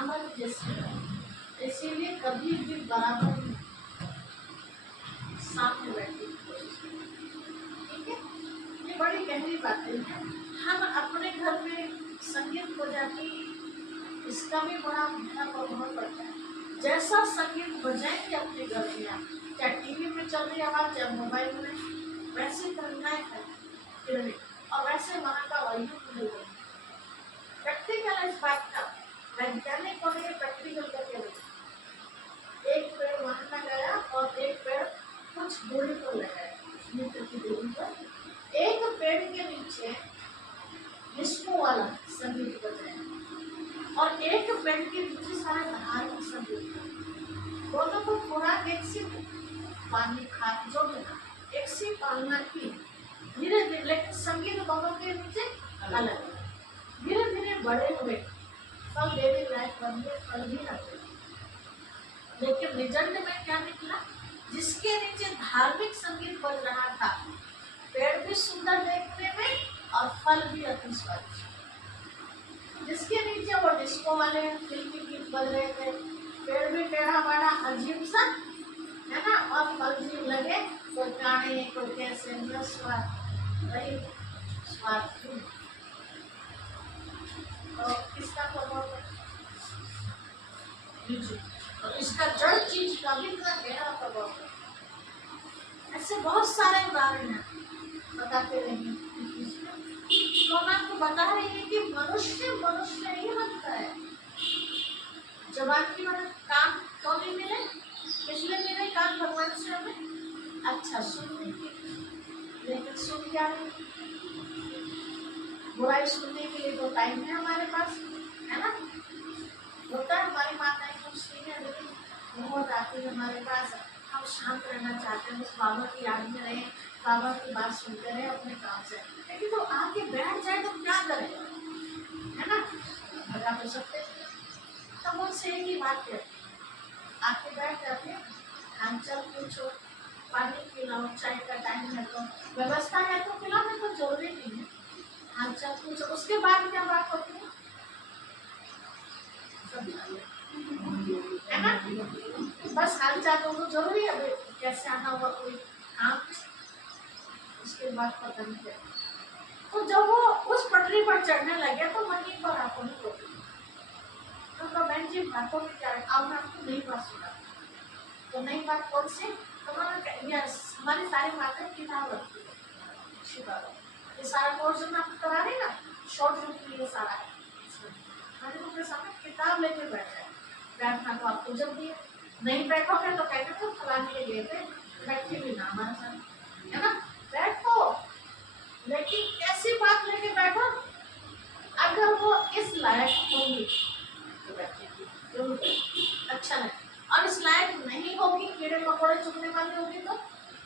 हमारे जैसे, इसीलिए कभी भी बराबर सामने बैठने की कोशिश करें। ठीक है, ये बड़ी गहरी बातें हैं। हम अपने घर में संगीत बजाती, इसका भी बड़ा गहरा प्रभाव पड़ता है। जैसा संगीत बजाएंगे अपने घर में आप, चाहे टीवी में चल रही आवाज, चाहे मोबाइल में, वैसे करनाएं किरणें और वैसे वहाँ का वायु मिलेगा। प्रैक्टिकल इस बात का, वैज्ञानिक होने के प्रैक्टिकल करके बताएं। एक पेड़ वहाँ लगाया और एक पेड़ कुछ दूरी पर लगाया, मीटर की दूरी पर। एक पेड़ के नीचे डिस्को वाला संगीत बजाया और एक पेड़ के नीचे सारा धार्मिक संगीत। दोनों को खुराक एक सी, पानी खाद जो भी ना एक सी पालना की, धीरे धीरे, लेकिन संगीत दोनों के नीचे अलग। धीरे धीरे बड़े हुए, फल देने लायक बन गए, फल भी आते। लेकिन रिजल्ट में क्या निकला? जिसके नीचे धार्मिक संगीत बज रहा था, पेड़ भी सुंदर देखने में और फल भी अति स्वादिष्ट। जिसके नीचे वो डिस्को वाले फिल्मी गीत बज रहे थे, पेड़ भी टेढ़ा बड़ा अजीब सा, है ना, और फल भी लगे कोई काढ़े कोई कैसे, स्वाद वही स्वाद। तो किसका प्रभाव है? तो इसका जड़ चीज का भी इतना गहरा प्रभाव है। ऐसे बहुत सारे उदाहरण हैं, बताते रहेंगे। तो मैं आपको बता रही है कि मनुष्य मनुष्य ही बनता है। जवान की मदद काम क्यों नहीं मिले? इसलिए मिले काम भगवान से हमें अच्छा सुनने की, लेकिन सुन क्या नहीं? बुराई सुनने के लिए तो टाइम है हमारे पास, है ना? होता है, हमारी माताएं पूछती हैं, लेकिन बहुत आती है हमारे पास, हम शांत रहना चाहते हैं, उस बाबा की याद में रहे, बाबा की बात सुनते रहे अपने काम से। लेकिन तो आके बैठ जाए तो क्या करें, है ना? भगा तो सकते। तब उनसे एक ही बात कहते, आके बैठ जाते, हालचाल पूछो, पानी पिलाओ, चाय का टाइम है तो व्यवस्था है तो पिलाओ, नहीं तो जरूरी नहीं है, हालचाल पूछो। उसके बाद क्या बात होती है? है ना? बस हालचाल तो जरूरी है, कैसे आना हुआ कोई काम, उसके बाद पता नहीं क्या। तो जब वो उस पटरी पर चढ़ने लगे तो वहीं पर आपको नहीं होती। तो बहन जी बातों में क्या है, अब मैं आपको नई बात सुना। तो नई बात कौन सी? हमारी सारी बातें किताब रखती है, ये सारा कोर्स जो मैं आपको करा रही ना, शॉर्ट रूट के लिए सारा है। मैंने तो अपने सामने किताब लेके बैठा है, बैठना तो आपको जब दिए, नहीं बैठोगे तो कहते तो फलाने के लिए थे, बैठे भी ना हमारे साथ, है ना? बैठो, लेकिन कैसी बात लेके बैठो, अगर वो इस लायक होंगी तो बैठेगी जरूर, अच्छा नहीं, और इस लायक नहीं होगी, कीड़े मकोड़े चुगने वाली होगी तो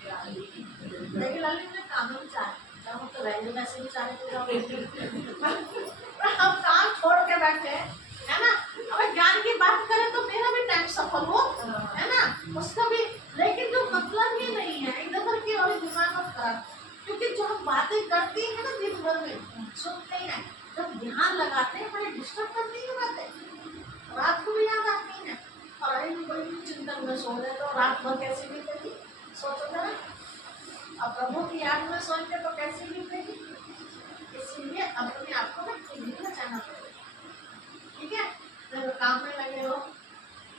लेकिन ललित ने कानून चाहे तो रहेंगे, वैसे भी चाहे तो हम काम छोड़ के बैठे, है ना? अगर ज्ञान की बात करें तो मेरा भी टाइम सफल हो, है ना? उसका भी, लेकिन जो मतलब ही नहीं है, इधर उधर की और दिमाग मत खराब, क्योंकि जो हम बातें करती हैं ना दिन भर में, सुनते हैं, जब ध्यान लगाते हैं हमें डिस्टर्ब करती है बातें, रात को भी याद आती है, और अरे बड़ी चिंतन में सो रहे तो रात भर कैसे बीतेगी, सोचो जरा। अब प्रभु की याद में सोचते तो कैसे बीतेगी? इसलिए अपने आप को ठीक बचाना पड़ेगा, ठीक है? जब काम में लगे रहो,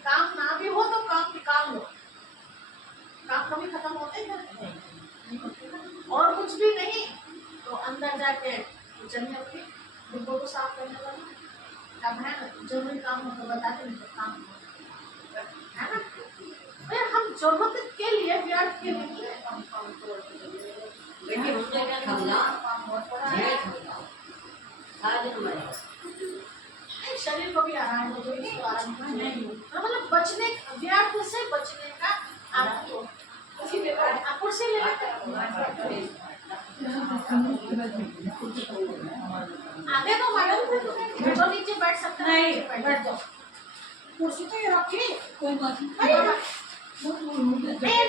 काम ना भी हो तो काम निकाल लो, काम कभी खत्म होते हैं नहीं होते, और कुछ भी नहीं तो अंदर जाके चलिए अपनी डिब्बों को साफ करने वाला काम है ना, जरूरी काम हो तो बताते नहीं तो काम है ना? फिर हम जरूरत के लिए व्यर्थ के लिए शरीर को भी आराम हो, नहीं मतलब बचने, व्यर्थ से बचने का आपको कुर्सी ले आगे तो मैडम जो नीचे बैठ सकते हैं, बैठ जाओ, कुर्सी तो ये रखी, कोई बात नहीं,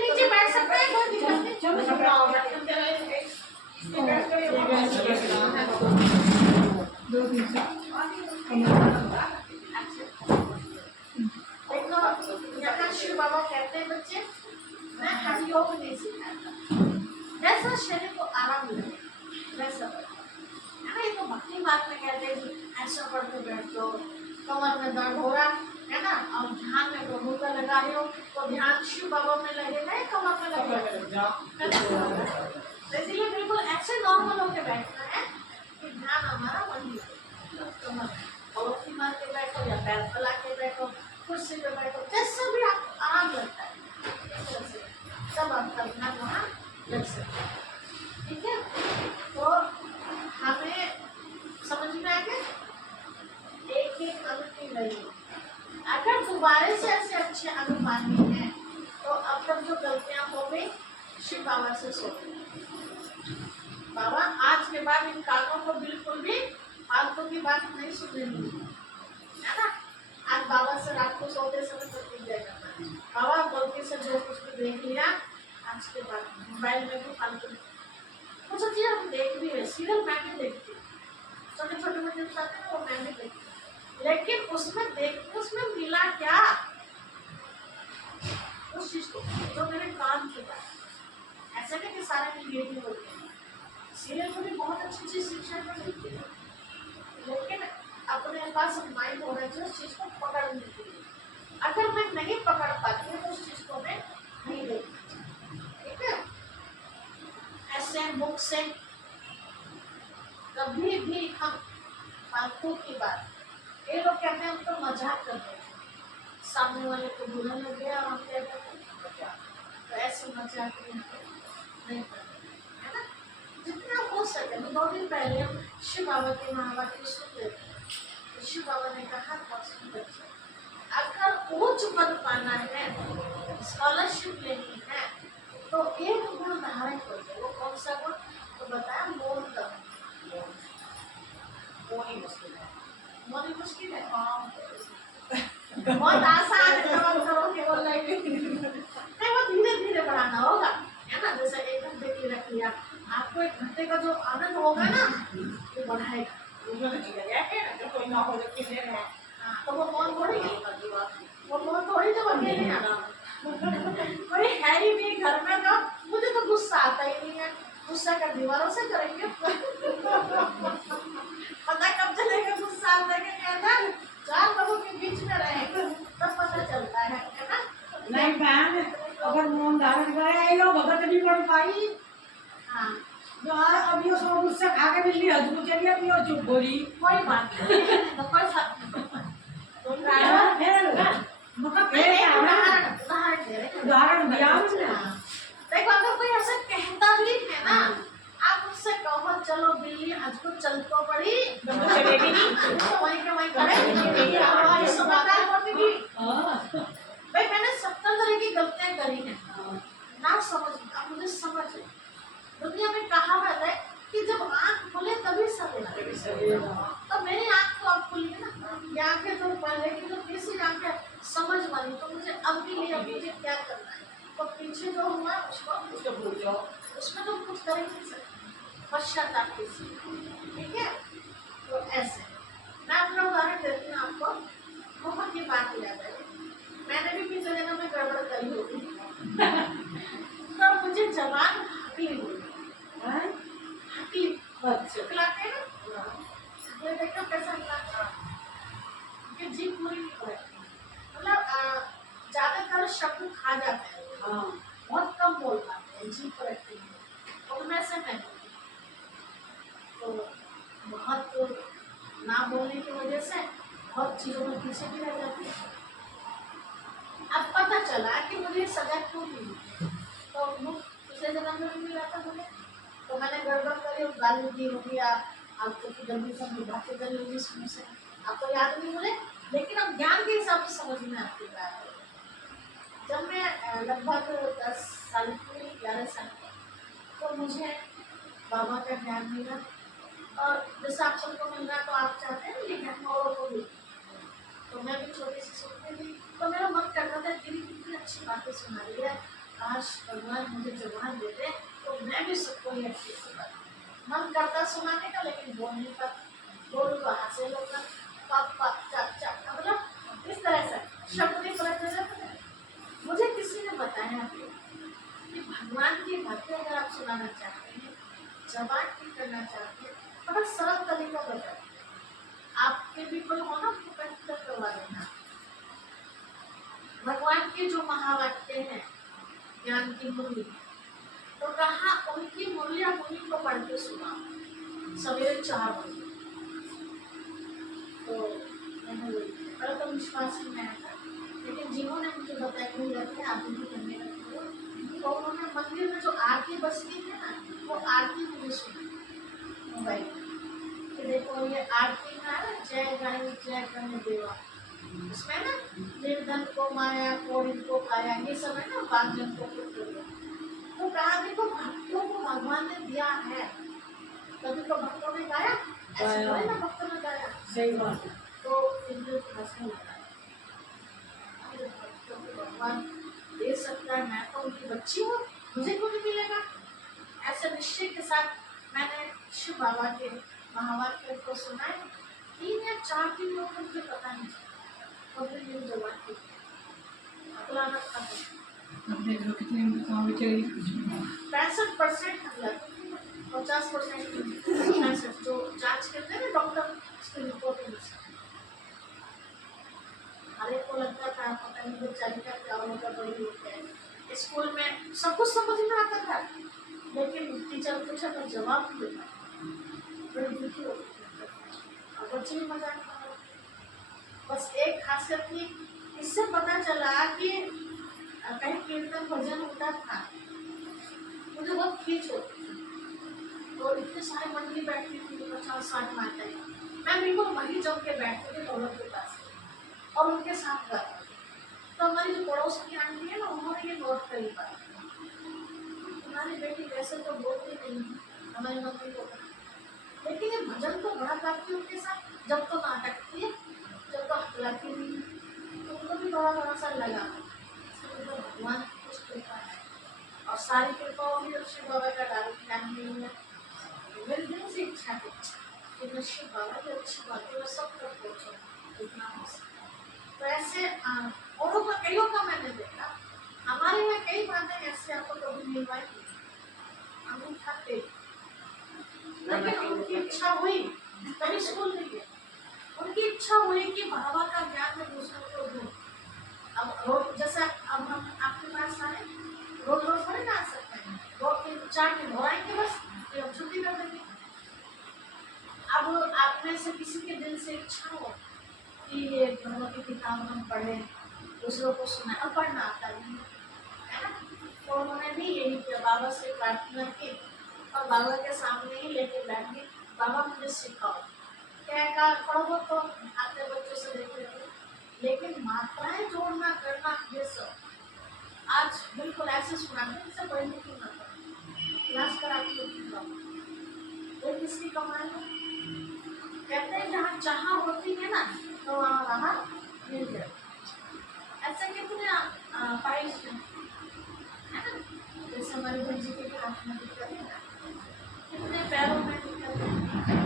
नीचे बैठ सकते हैं, कोई दिक्कत नहीं, चलो तो कमर में दर्द हो रहा है ना, और ध्यान में प्रभु का लगा रही हो तो ध्यान शिव बाबा में लगेगा या कमर में लगेगा। तो इसलिए बिल्कुल ऐसे नॉर्मल होकर बैठना है कि ध्यान हमारा वही हो, कमर पड़ोसी मार के बैठो या पैर फैला के बैठो, कुर्सी पे बैठो, जैसा भी आपको आराम लगता है तब आपका ध्यान वहाँ लग सकता है। ठीक है, तो हमें समझ में आ गया एक एक अंग की नहीं। अगर दोबारा से ऐसे अच्छे अंग मानने हैं तो अब तक जो गलतियां हो गई शिव बाबा से सोचो, बाबा आज के बाद इन कानों को बिल्कुल भी फालतू की बात नहीं सुनेंगी, है ना। आज बाबा से रात को सोते समय प्रतिज्ञा करना, बाबा गलती से जो कुछ भी देख लिया आज के बाद मोबाइल में भी फालतू कुछ चीज़ हम देख भी है, सीरियल मैं भी देखती हूँ, छोटे छोटे बच्चे आते हैं वो मैं भी देखती हूँ, लेकिन उसमें मिला क्या उस चीज को जो मेरे काम के बाद। ऐसा नहीं कि सारे निगेटिव होते हैं, सीरियल में भी बहुत अच्छी चीज शिक्षा में मिलती है, लेकिन अपने पास माइंड होना चाहिए उस चीज को पकड़ने के लिए। अगर मैं नहीं पकड़ पाती तो उस चीज को मैं नहीं देखती। ठीक है, ऐसे बुक से कभी भी हम फालतू की बात, ये लोग कहते हैं हम तो मजाक कर रहे हैं, सामने वाले को बुरा लग गया और हम कहते हैं तो ऐसे मजाक नहीं करते, है ना। जितना हो सके, तो 2 दिन पहले हम शिव बाबा के महावाक्य सुन रहे थे, तो शिव बाबा ने कहा बहुत सुंदर, अगर उच्च पद पाना है, स्कॉलरशिप लेनी है तो एक गुण धारण करो। वो कौन सा गुण तो बताया, मौन का। मौन ही मुश्किल है, बहुत आसान है, जब करो केवल नहीं, वो धीरे धीरे बढ़ाना होगा, है ना। जैसे 1 घंटे की रख लिया, आपको 1 घंटे का जो आनंद होगा ना वो बढ़ाएगा। कोई ना हो तो वो मौन थोड़ी, वो मौन थोड़ी जब अकेले आना, कोई है ही नहीं घर में तो मुझे तो गुस्सा आता ही नहीं है, गुस्सा कर दीवारों से करेंगे पता कब चलेगा गुस्सा आता है कि नहीं, 4 लोगों के बीच में रहेंगे तब पता चलता है ना। नहीं बहन, अगर मौन धारण करे ये लोग भगत नहीं पढ़ पाई। हाँ, जो अभी उसको मुझसे खा के मिल लिया तो चलिए अपनी और चुप बोली, कोई बात नहीं, तो कोई बात उदाहरण दिया हमने। देखो अगर कोई ऐसा कहता भी है ना, आप उससे कहो चलो बिल्ली आज को चल तो पड़ी, चलेगी नहीं तो वहीं के वहीं खड़े हमारी समझदार होती। भाई मैंने 70 तरह की गलतियां करी हैं ना, समझ अब मुझे समझ है। दुनिया में कहावत है कि जब आँख खुले तभी सवेरा, तो मेरी आँख तो अब खुली है ना, ये आँखें तो पहले की तो तीसरी आँखें समझ वाली, तो मुझे अब भी नहीं, अब मुझे क्या करना है, तो पीछे जो हुआ उसको भूल जाओ, उसमें तो कुछ कर ही नहीं सकते, पश्चाताप कीजिए। ठीक है, तो ऐसे मैं अपना उदाहरण देती हूँ आपको, बहुत ही बात याद है, मैंने भी पिछले दिनों में गड़बड़ करी होगी तो मुझे जबान हकली हुई, हकली खिलाते हैं ना, ये देखो कैसा खिलाते हैं कि जी पूरी नहीं पड़ती, मतलब ज्यादातर शब्द खा जाते हैं, बहुत कम बोल पाते हैं, जी पड़ती है, उनमें से मैं तो बहुत ना बोलने की वजह से बहुत चीजों में पीछे भी रह जाती है। अब पता चला कि मुझे सजा क्यों मिली, तो पिछले जन्म में भी मिला था मुझे, तो मैंने गड़बड़ करी और गाली दी होगी, आपको तो जल्दी सब बातें करी होगी सुनने से, आपको याद नहीं मुझे, लेकिन अब ज्ञान के हिसाब से समझ में आती बात है। जब मैं लगभग 10 साल की 11 साल की, तो मुझे बाबा का ज्ञान मिला, और जैसे आप सबको मिल रहा है तो आप चाहते हैं ये ज्ञान औरों को भी, तो मैं भी छोटी सी सुनती थी, तो मेरा मन करता था कि कितनी अच्छी बातें सुना रही है, काश भगवान मुझे जबान देते तो मैं भी सबको ये अच्छी सी बात, मन करता सुनाने का, लेकिन बोल नहीं पाता, बोल तो हंसे लोग पापा चाचा, मतलब इस तरह से शब्द नहीं पता चलता। मुझे किसी ने बताया कि भगवान की भक्ति अगर आप सुनाना चाहते हैं, जबान की करना चाहते हैं, बड़ा सरल तरीका बताया, आपके भी कोई हो ना तो कंसिडर करवा देना। भगवान के जो महावाक्य हैं ज्ञान की मुरली, तो कहा उनकी मुरली आप उन्हीं को पढ़ के सुना सवेरे 4 बजे। तो मैंने वही पहले तो विश्वास ही नहीं आया था, लेकिन जिन्होंने मुझे बताया कि रहते हैं आप भी करने लगते हो, तो उन्होंने मंदिर में जो आरती बजती है ना, वो आरती मुझे सुनी मोबाइल कि देखो ये आरती में है ना, जय गण देवा, उसमें ना निर्धन को माया, कोढ़िन को काया, ये सब है ना, बांझन को पुत्र दिया। तो कहा देखो भक्तों को भगवान ने दिया है, तभी तो भक्तों ने गाया, ऐसे थोड़ी ना भक्तों ने गाया। सही बात है। तो इनको हंसने लगा, अरे भक्तों को भगवान दे सकता है, मैं तो उनकी बच्ची हूँ, मुझे क्यों नहीं मिलेगा। ऐसे निश्चय के साथ मैंने शिव बाबा के महावाक्य को सुनाए, 3 या 4 दिन लोग मुझे पता नहीं चला, और फिर ये जवान की अगला ना था। अब देख लो कितने काम बेचारी 65% हमला, 50% जो जांच करते हैं ना डॉक्टर, उसकी रिपोर्ट है। हर एक को लगता था पता नहीं बेचारी का क्या होगा, बड़ी होती है। स्कूल में सब कुछ समझ में आता था, लेकिन टीचर पूछा तो जवाब नहीं देता, बड़ी दुखी होती थी और बच्चे भी मजाक कर रहे थे। बस एक खासियत थी, इससे पता चला कि कहीं कीर्तन भजन होता था, मुझे बहुत खींच होती थी, और इतने सारे मंडली बैठती थी, 50-60 माताएं, मैं बिल्कुल वहीं जम के बैठती थी ढोलक के पास और उनके साथ गाती थी। तो हमारी जो पड़ोस की आंटी है ना, उन्होंने ये नोट करी बात, तुम्हारी बेटी वैसे तो बोलती नहीं हमारी मम्मी को, लेकिन ये भजन तो बड़ा गाती है उनके साथ, जब तो नाटकती है, जब तो हकलाती नहीं, तो उनको भी बड़ा सा लगा तो भगवान की कुछ कृपा है, और सारी कृपाओं भी शिव बाबा का डाल नहीं है। मेरे दिल से इच्छा थी कि मैं शिव बाबा की अच्छी बातें मैं सब तक पहुँचूँ, इतना हो सकता। तो ऐसे औरों का कईयों का मैंने देखा, हमारे यहाँ कई बातें ऐसे आपको कभी मिलवाएंगे, हम उठाते, लेकिन उनकी इच्छा हुई तभी स्कूल नहीं गए, उनकी इच्छा हुई कि बाबा का ज्ञान में दूसरों को दूँ। अब रोज जैसा अब हम आपके पास आए, रोज रोज थोड़ी ना आ सकते हैं, 2-3-4 दिन हो आएंगे बस, फिर हम छुट्टी कर देंगे। अब आप में से किसी के दिल से इच्छा हो कि ये भगवत की किताब हम पढ़ें, दूसरों को सुनाए, अब पढ़ना आता नहीं है ना, तो उन्होंने भी यही किया, बाबा से प्रार्थना की और बाबा के सामने ही लेके बैठ गई, बाबा मुझे सिखाओ। क्या कहा, पढ़ो तो आते बच्चों से देख लेते, लेकिन मात्राएं जोड़ना करना ये सब आज बिल्कुल ऐसे सुनाते जैसे बड़ी लिखी ना क्लास कराती होती, ये किसकी कमाई है। कहते हैं जहाँ चाह होती है ना, तो वहाँ राह मिल जाए। ऐसे कितने पाइस है ना, जैसे हमारे भंजी के हाथ में दिक्कत है ना, कितने पैरों में दिक्कत है,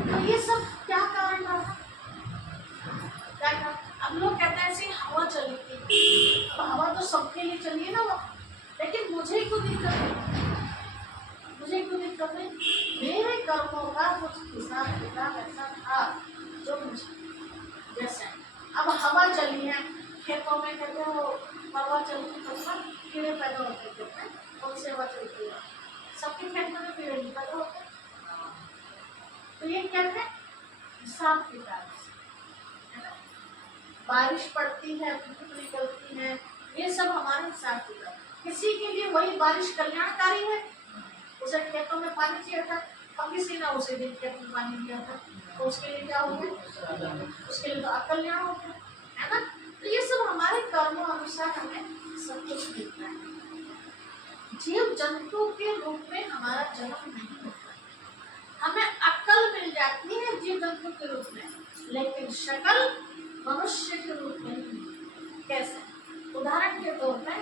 तो ये सब क्या कारण रहा, क्या कारण। अब लोग कहते हैं ऐसी हवा चली थी, तो हवा तो सबके लिए चली है ना वो, लेकिन मुझे क्यों दिक्कत है, मुझे क्यों दिक्कत है, मेरे कर्मों का कुछ हिसाब किताब ऐसा था जो मुझे जैसे अब हवा चली है, खेतों में कहते हो हवा चलती तो सब कीड़े पैदा होते थे, उनसे हवा चलती है, सबके खेतों में कीड़े नहीं पैदा होते, तो ये कहते हैं हिसाब किताब है ना, बारिश पड़ती है, धूप निकलती है, ये सब हमारे हिसाब किताब। किसी के लिए वही बारिश कल्याणकारी है, उसे खेतों में पानी चाहिए था और किसी ने उसे दिन खेत में पानी दिया था, तो उसके लिए क्या हो गया, उसके लिए तो अकल्याण हो गया, है ना। तो ये सब हमारे कर्मों अनुसार हमें सब कुछ मिलता है। जीव जंतु के रूप में हमारा जन्म नहीं होता, हमें अक्ल मिल जाती है जीव जंतु के रूप में, लेकिन शक्ल मनुष्य के रूप में नहीं। कैसे, उदाहरण के तौर पर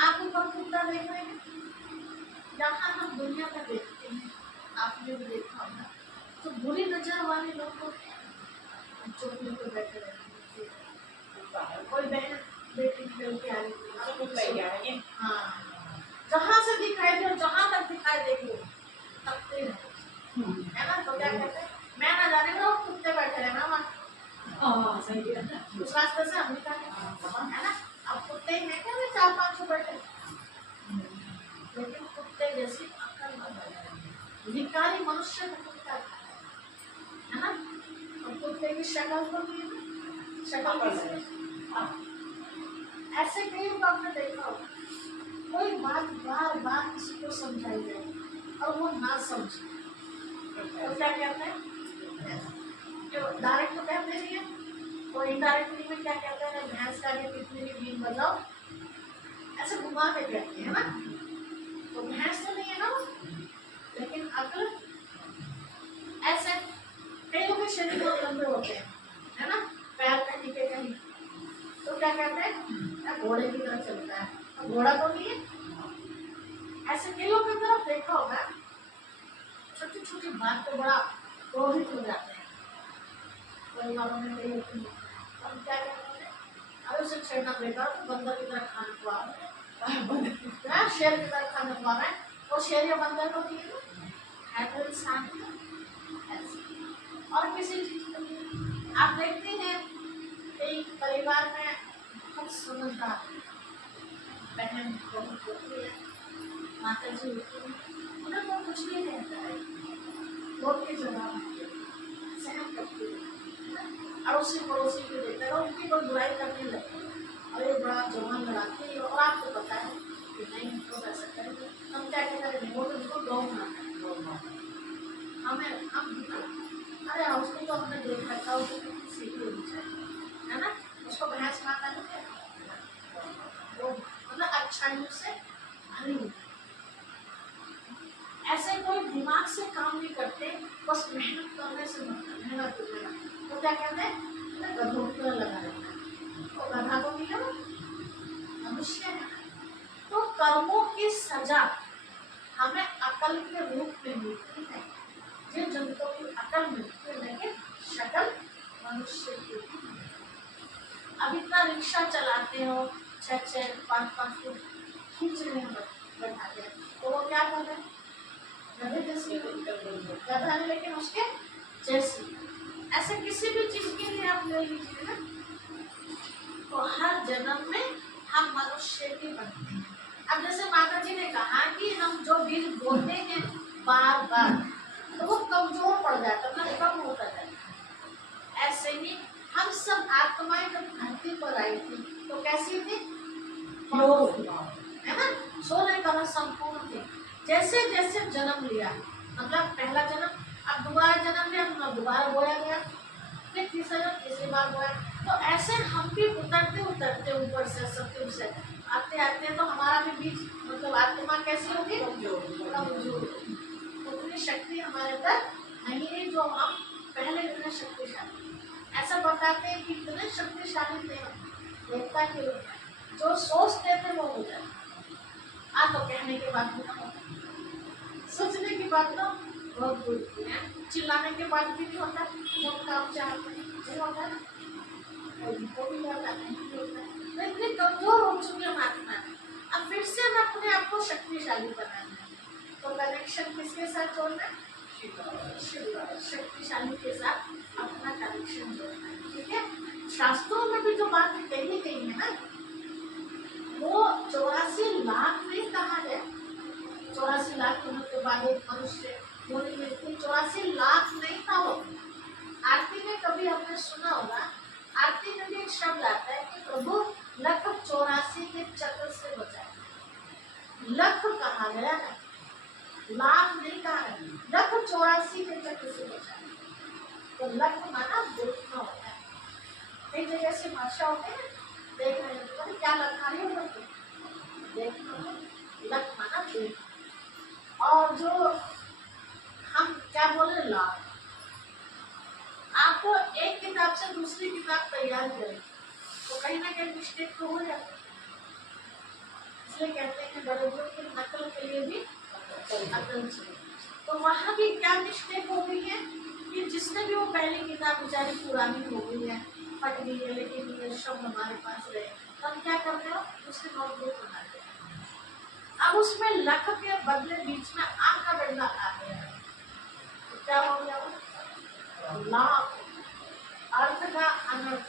आप ऊपर कुत्ता देख रहे हैं, जहाँ हम दुनिया में देखते हैं, आपने भी देखा होगा, तो बुरी नजर वाले लोग होते हैं, चौकी पे बैठे रहते हैं, कोई बहन बेटी निकल के आ रही है, हाँ, जहाँ से दिखाई दे, जहाँ तक दिखाई देगी तकते है ना, तो क्या कहते हैं, मैं ना जाने ना कुत्ते बैठे रहना वहाँ, सही है। उस रास्ते से अमेरिका है ना। अब कुत्ते हैं क्या 400-500 बैठे, लेकिन कुत्ते जैसी अकल न बने। भिखारी मनुष्य को कुत्ता है ना। और कुत्ते की शक्ल तो नहीं है, शक्ल कैसे? ऐसे कई लोग आपने देखा होगा, कोई बात बार बार किसी को समझाई जाए और वो ना समझे तो क्या कहते हैं? जो डायरेक्ट तो कहते नहीं है, और इनडायरेक्टली में क्या कहते हैं? भैंस का आगे कितनी भी बीन बजाओ, ऐसे घुमा के कहते हैं ना। तो भैंस तो नहीं है ना वो, लेकिन अकल ऐसे। कई लोग के शरीर बहुत लंबे होते हैं है ना, पैर कहीं के कहीं, तो क्या कहते हैं? घोड़े की तरह चलता है, अब घोड़ा तो नहीं है। ऐसे कई लोग की तरफ देखा होगा, छोटी छोटी बात पे बड़ा क्रोधित हो जाते हैं। परिवारों में कई होती है, हम क्या कहते हैं? अरे उसे छेड़ना बेकार, तो बंदर की तरह खाने को आ रहा है, शेर की तरह खाने को आ रहा है। और शेर या बंदर को दिए है तो इंसान ही है। ऐसे और किसी चीज को नहीं। आप देखते हैं कई परिवार में बहुत समझदार बहन बहुत होती है, माता जी होती है, उन्हें तो कुछ नहीं रहता है, लोग के जवाब सहन करती है, अड़ोसी पड़ोसी को देता है, उनकी कोई बुराई करने लगती है, अरे बड़ा जवान लड़ाती है, और आपको पता है कि नहीं तो ऐसा करेंगे, हम क्या करेंगे? वो तो उनको दो मारना है, हमें हम अरे उसको तो हमने देख रखा, उसको कितनी सीखी होनी चाहिए है ना। उसको भैंस माता नहीं कहते, वो मतलब अच्छाइयों से भरी हुई। ऐसे कोई दिमाग से काम नहीं करते, बस मेहनत करने से मतलब मेहनत करने, तो क्या कहते हैं? गधों की तरह लगा रहता है, तो गधा को मिला मनुष्य है। तो कर्मों की सजा हमें अकल के रूप में मिलती है, जिन जंतुओं की अकल मिलती है, लेकिन शक्ल मनुष्य की। अब इतना रिक्शा चलाते हो, 6-5 फुट खींच रहे हैं बैठाते हैं, तो वो क्या कर रहे हैं? गधे जैसी गधा है, लेकिन उसके जैसी। ऐसे किसी भी चीज के लिए आप ले लीजिए ना, तो हर जन्म में हम मनुष्य के बनते हैं। अब जैसे माता जी ने कहा कि हम जो बीज बोते हैं बार बार, तो वो कमजोर पड़ जाता है, मतलब कम होता जाता है। ऐसे ही हम सब आत्माएं जब धरती पर आई थी तो कैसी थी? है ना, 16 कला संपूर्ण थे। जैसे जैसे जन्म लिया, मतलब पहला जन्म, अब दोबारा जन्म लिया, मतलब दोबारा बोया गया, फिर तीसरा जन्म, तीसरी बार बोया। तो ऐसे हम भी उतरते उतरते ऊपर से सत्युग से आते आते, तो हमारा भी बीज मतलब आत्मा कैसी होगी? कमजोर। उतनी शक्ति हमारे अंदर नहीं है जो हम पहले इतने शक्तिशाली। ऐसा बताते हैं कि इतने शक्तिशाली थे हम, देवता के रूप में, जो सोचते थे वो हो जाता। तो कहने के बाद भी ना होता, सोचने की बात तो बहुत दूर है, चिल्लाने के बाद भी नहीं होता, जब काम चाहते नहीं होता, उनको भी होता नहीं होता। तो इतने कमजोर हो चुके हम आत्मा में। अब फिर से हम अपने आप को शक्तिशाली बनाना है, तो कनेक्शन किसके साथ जोड़ना है? शक्तिशाली के साथ अपना कनेक्शन जोड़ना है, ठीक है। शास्त्रों में भी जो बातें कही गई है ना, वो 84 लाख नहीं कहा है। 84 लाख होने के बाद एक मनुष्य होने में 84 लाख नहीं था वो। आरती में कभी हमने सुना होगा, आरती में भी एक शब्द आता है कि प्रभु लख 84 के चक्र से बचाए। लख कहा गया है, लाख नहीं कहा है, लख 84 के चक्र से बचाए। तो लख माना देखना होता है, एक जगह से भाषा होते हैं, देख रहे हैं क्या लखा रही हो, देखना, लख माना देख। और जो हम क्या बोले लाभ, आपको एक किताब से दूसरी किताब तैयार करें तो कहीं ना कहीं मिस्टेक तो हो जाती है। इसलिए कहते हैं कि बड़े बुजुर्ग की नकल के लिए भी अकल चाहिए। तो वहाँ भी क्या मिस्टेक हो गई है कि जिसने भी वो पहली किताब बेचारी पुरानी हो गई है, फट गई है, लेकिन ये शब्द हमारे पास रहे, तो हम क्या करते हो? उसके नोटबुक बनाते हैं। अब उसमें लख के बदले बीच में आ का डंडा आ गया है, तो क्या हो गया? लाभ, अर्थ का अनर्थ।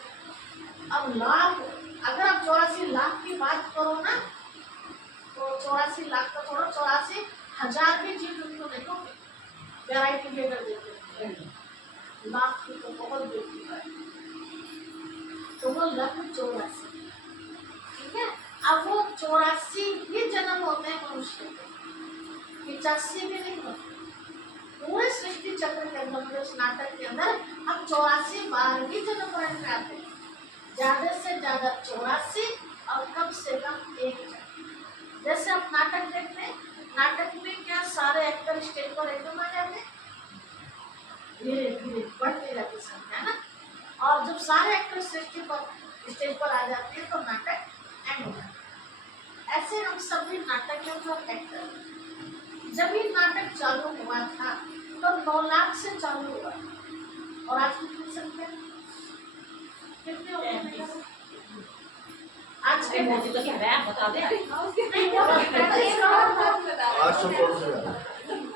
अब लाख, अगर आप 84 लाख की बात करो ना, तो 84 लाख का छोड़ो, 84,000 भी जीव जंतु देखोगे वैरायटी भी अगर देखते हैं, लाख की तो बहुत बेटी है, तो वो लगभग 84, ठीक है। अब वो 84 ही जन्म होते हैं मनुष्य के, 85 भी नहीं होते। पूरे सृष्टि चक्र के अंदर, पूरे उस नाटक के अंदर हम 84 बार ही जन्म में आते हैं, ज्यादा से ज्यादा 84 और कम से कम 1। जैसे आप नाटक देखते हैं, नाटक में क्या सारे एक्टर स्टेज पर एकदम आ जाते हैं, धीरे धीरे बढ़ते जाती संख्या, है ना। और जब सारे एक्टर स्टेज पर आ जाते हैं तो नाटक एंड हो जाता है। ऐसे हम सभी नाटक में जो एक्टर, जब ये नाटक चालू हुआ था तो 9 लाख से चालू हुआ, और आज कितनी संख्या, कितने हो गए आज के मोदी तो क्या है बता दे। 800 करोड़ से ज्यादा,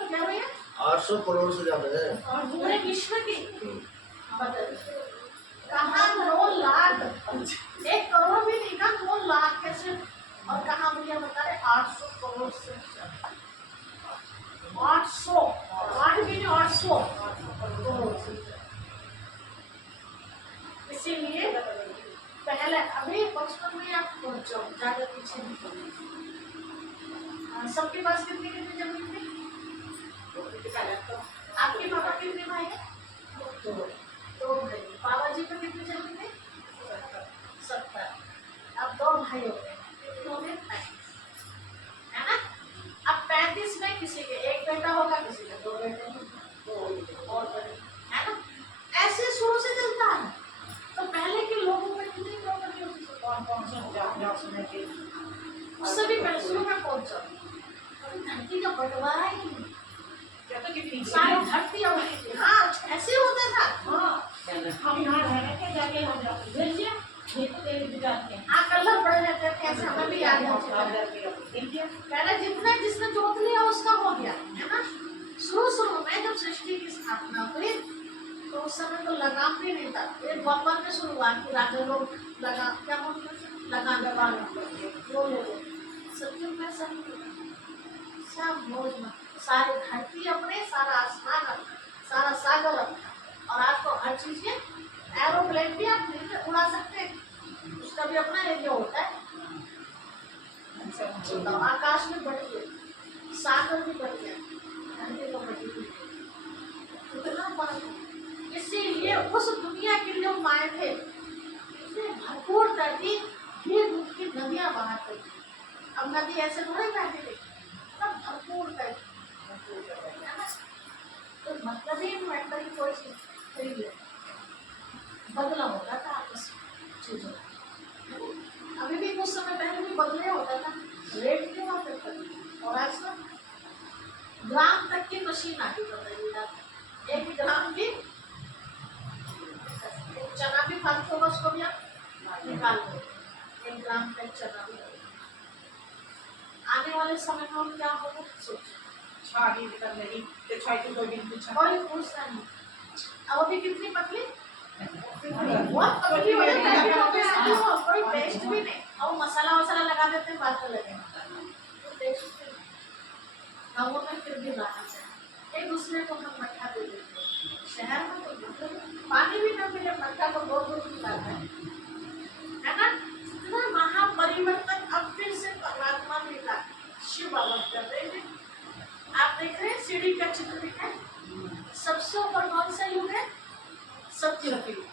क्या भैया, 800 करोड़ से ज्यादा है। और पूरे विश्व की कहाँ 9 लाख, 1 करोड़ भी नहीं ना, 9 लाख कैसे, और कहाँ भैया बता रहे 800 करोड़ से, 800, 8 भी नहीं 800 करोड़ से। इसीलिए पहले, अभी बचपन में आप पहुंच जाओ, ज्यादा पीछे नहीं पड़े। सबके पास कितनी कितनी जमीन थी, आपके पापा कितने भाई हैं, 2 भाई, बाबा जी को कितनी जमीन थी, 70, अब 2 भाई हो गए, कितने हो गए 35, है ना। अब 35 में किसी के 1 बेटा होगा, किसी के 2 बेटे होंगे, और बड़े, है ना। ऐसे शुरू से चलता है। तो पहले के लोगों में कितनी प्रॉपर्टी होती थी, कौन से सुने थे, उससे भी पहले शुरू में पहुंच जाओ, अभी धरती का बंटवारा ही नहीं, सारी धरती अब, हाँ ऐसे होता था। हम यहाँ रहने के जाके हम देखिए ये तो तेरे गुजरात के हाँ कलर पड़ जाते थे, ऐसे हमें भी याद है। पहले जितना जिसने जोत लिया उसका हो गया, है ना। शुरू में जब सृष्टि की स्थापना हुई तो उस समय तो लगाम भी नहीं था, एक द्वापर में शुरुआत की, राजा लोग लगा क्या बोलते थे, लगा वो लोग सत्युग में सब मौज में, सारी धरती अपने, सारा आसमान अपना, सारा सागर अपना, और आज तो हर चीज के एरोप्लेन भी आप नहीं उड़ा सकते हैं, उसका भी अपना एरिया होता है। तो आकाश में बढ़ गया, सागर भी बढ़ गया, धरती को बढ़ गई, कितना बढ़ गया। इसीलिए उस दुनिया के लिए माए थे, इसलिए भरपूर धरती ये दूध की नदियां बहाते थे। अब नदी ऐसे थोड़े बहती थी, तब भरपूर धरती, है ना। तो मतलब ही इन्वेंटर की कोई चीज खरीद ले, बदला होता था आपस में चीजों, अभी भी कुछ समय पहले भी बदले होता था, रेट क्यों वहाँ पे, और आज तो ग्राम तक की मशीन आ गई, बताइए 1 ग्राम की चना भी फालतू होगा, उसको भी आप निकाल दो, 1 ग्राम का चना भी। आने वाले समय में हम क्या होगा सोचो, कोई पूछता नहीं। अब अभी कितनी पतली, बहुत पतली हो जाती है, कोई टेस्ट भी नहीं, और मसाला वसाला लगा देते हैं, बात लगे गाँवों में फिर भी लाना चाहिए, एक दूसरे को हम मट्ठा दे देते हैं। शहर में तो पानी भी न मिले, मट्ठा तो बहुत दूर की बात है ना। इतना महापरिवर्तन अब फिर से परमात्मा ने कहा, शिव बाबा कर रहे हैं। आप देख रहे हैं सीढ़ी का चित्र दिखा है, सबसे ऊपर कौन सा युग है, सत्युग युग,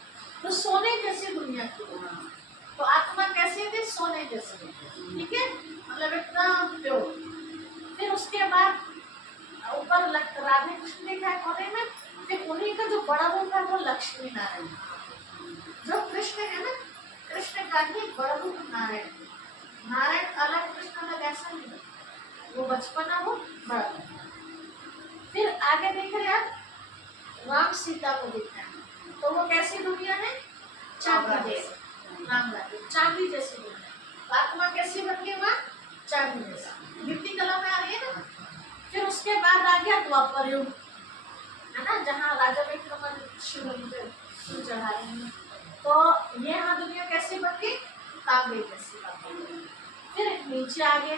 तो सोने जैसी दुनिया की, तो आत्मा कैसी थी, सोने जैसी, ठीक है, मतलब एकदम प्योर। फिर उसके बाद ऊपर राधे कृष्ण लिखा है कोने में, फिर उन्हीं का जो बड़ा रूप है वो लक्ष्मी नारायण, जो कृष्ण है ना, कृष्ण का ही बड़ा रूप नारायण, नारायण अलग कृष्ण अलग ऐसा नहीं, वो बचपना वो बड़ा। फिर आगे देख रहे आप राम सीता को दिखा है, तो वो कैसी दुनिया है, चांदी जैसी, राम राज्य चांदी जैसी दुनिया। आत्मा कैसी बन गई वहाँ, चांदी जैसी, मिट्टी कला में आ रही है ना। फिर उसके बाद आ गया द्वापर युग, है ना, जहाँ राजा विक्रमादित्य शिव चढ़ा रहे हैं, तो ये यहाँ दुनिया कैसी तांबे जैसी बात हो गई। फिर नीचे आ गए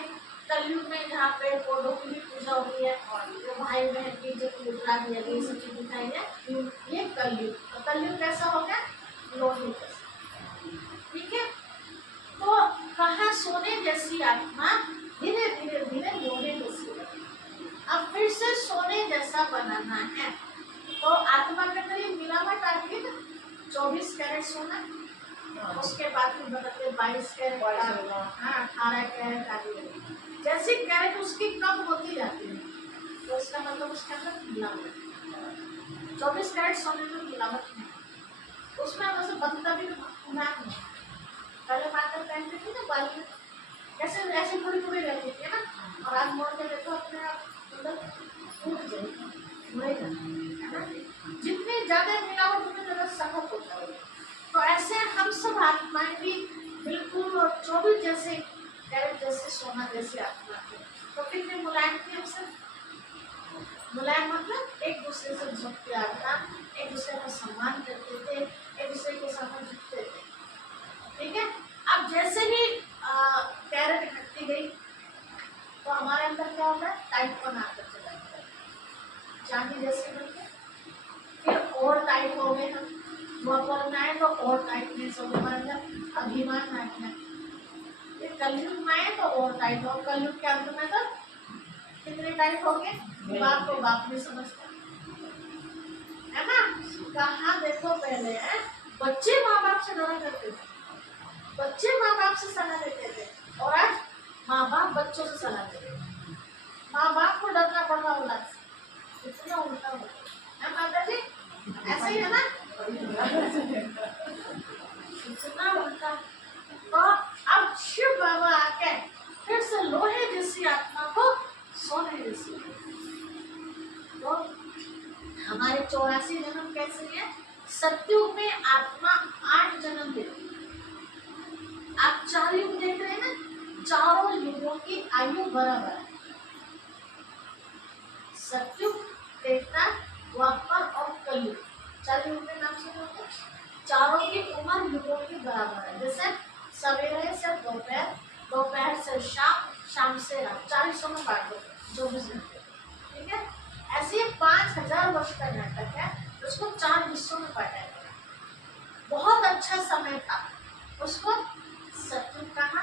कलयुग में, जहाँ पेड़ पौधों की भी पूजा होती है और जो भाई बहन की जो पूजा दिया गई, सब चीज दिखाई है, ये कलयुग। तो कलयुग कैसा हो गया? लोहे जैसा। ठीक है, तो कहा सोने जैसी आत्मा धीरे धीरे धीरे लोहे जैसी बनी। अब फिर से सोने जैसा बनाना है, तो आत्मा के करीब मिलावट आ गई ना, 24 कैरेट सोना, उसके बाद फिर बदलते 22 कैरेट, हाँ 18 कैरेट आ गई। जैसी कैरेट उसकी कम होती जाती है, तो उसका मतलब उसके अंदर मिलावट। 24 कैरेट सोने में मिलावट नहीं, उसमें वैसे बनता भी दिमाग नहीं। पहले पाकर पहनते थे ना बाली में, ऐसे ऐसे थोड़ी थोड़ी रहती थी ना, और आज मोड़ के देखो अपने आप मतलब टूट जाएगी, मुड़ेगा, है ना। जितनी ज्यादा मिलावट उतनी ज्यादा सख्त होता है। तो ऐसे हम सब आत्माएं भी बिल्कुल 24 जैसे कैरेट जैसे सोना जैसे आत्मा थे। तो कितने मुलायम थे हम सब? मुलायम मतलब एक दूसरे से झुक प्यार था, एक दूसरे का सम्मान करते थे, एक दूसरे के सामने झुकते थे। ठीक है, अब जैसे ही कैरेट घटती गई तो हमारे अंदर क्या होता है? टाइटपन आकर चला जाता है, चांदी जैसे बनते। फिर और टाइट हो गए हम, वहाँ में आए तो और टाइटनेस हो गई हमारे अंदर, अभिमान आ गया। फिर कलयुग में आए तो और टाइट हो, कलयुग के अंत में तो कितने टाइट हो गए? बाप को बाप नहीं समझता, है ना। कहाँ देखो पहले है बच्चे माँ बाप से डरा करते थे, बच्चे माँ बाप से सलाह देते थे, और आज माँ बाप बच्चों से सलाह देते हैं। माँ बाप को डरना पड़ रहा औलाद से, इतना उल्टा हो गया है माता जी, ऐसे ही है ना, इतना उल्टा। तो अब शिव बाबा आके फिर से लोहे जैसी आत्मा को सोने जैसी। तो हमारे 84 जन्म कैसे है? सत्युग में आत्मा 8 जन्म देती है। आप 4 युग देख रहे हैं ना, चारों युगों की आयु बराबर है। सत्युग, त्रेता, द्वापर और कलयुग, 4 युग के नाम सुने होंगे। चारों की उम्र युगों की बराबर है। जैसे सवेरे से दोपहर, दोपहर से शाम, शाम से रात, 40 में बांट दो, 24 घंटे। ठीक है, ऐसे 5000 वर्ष का नाटक है, उसको 4 हिस्सों में बांटा गया। बहुत अच्छा समय था, उसको सत्युग कहा।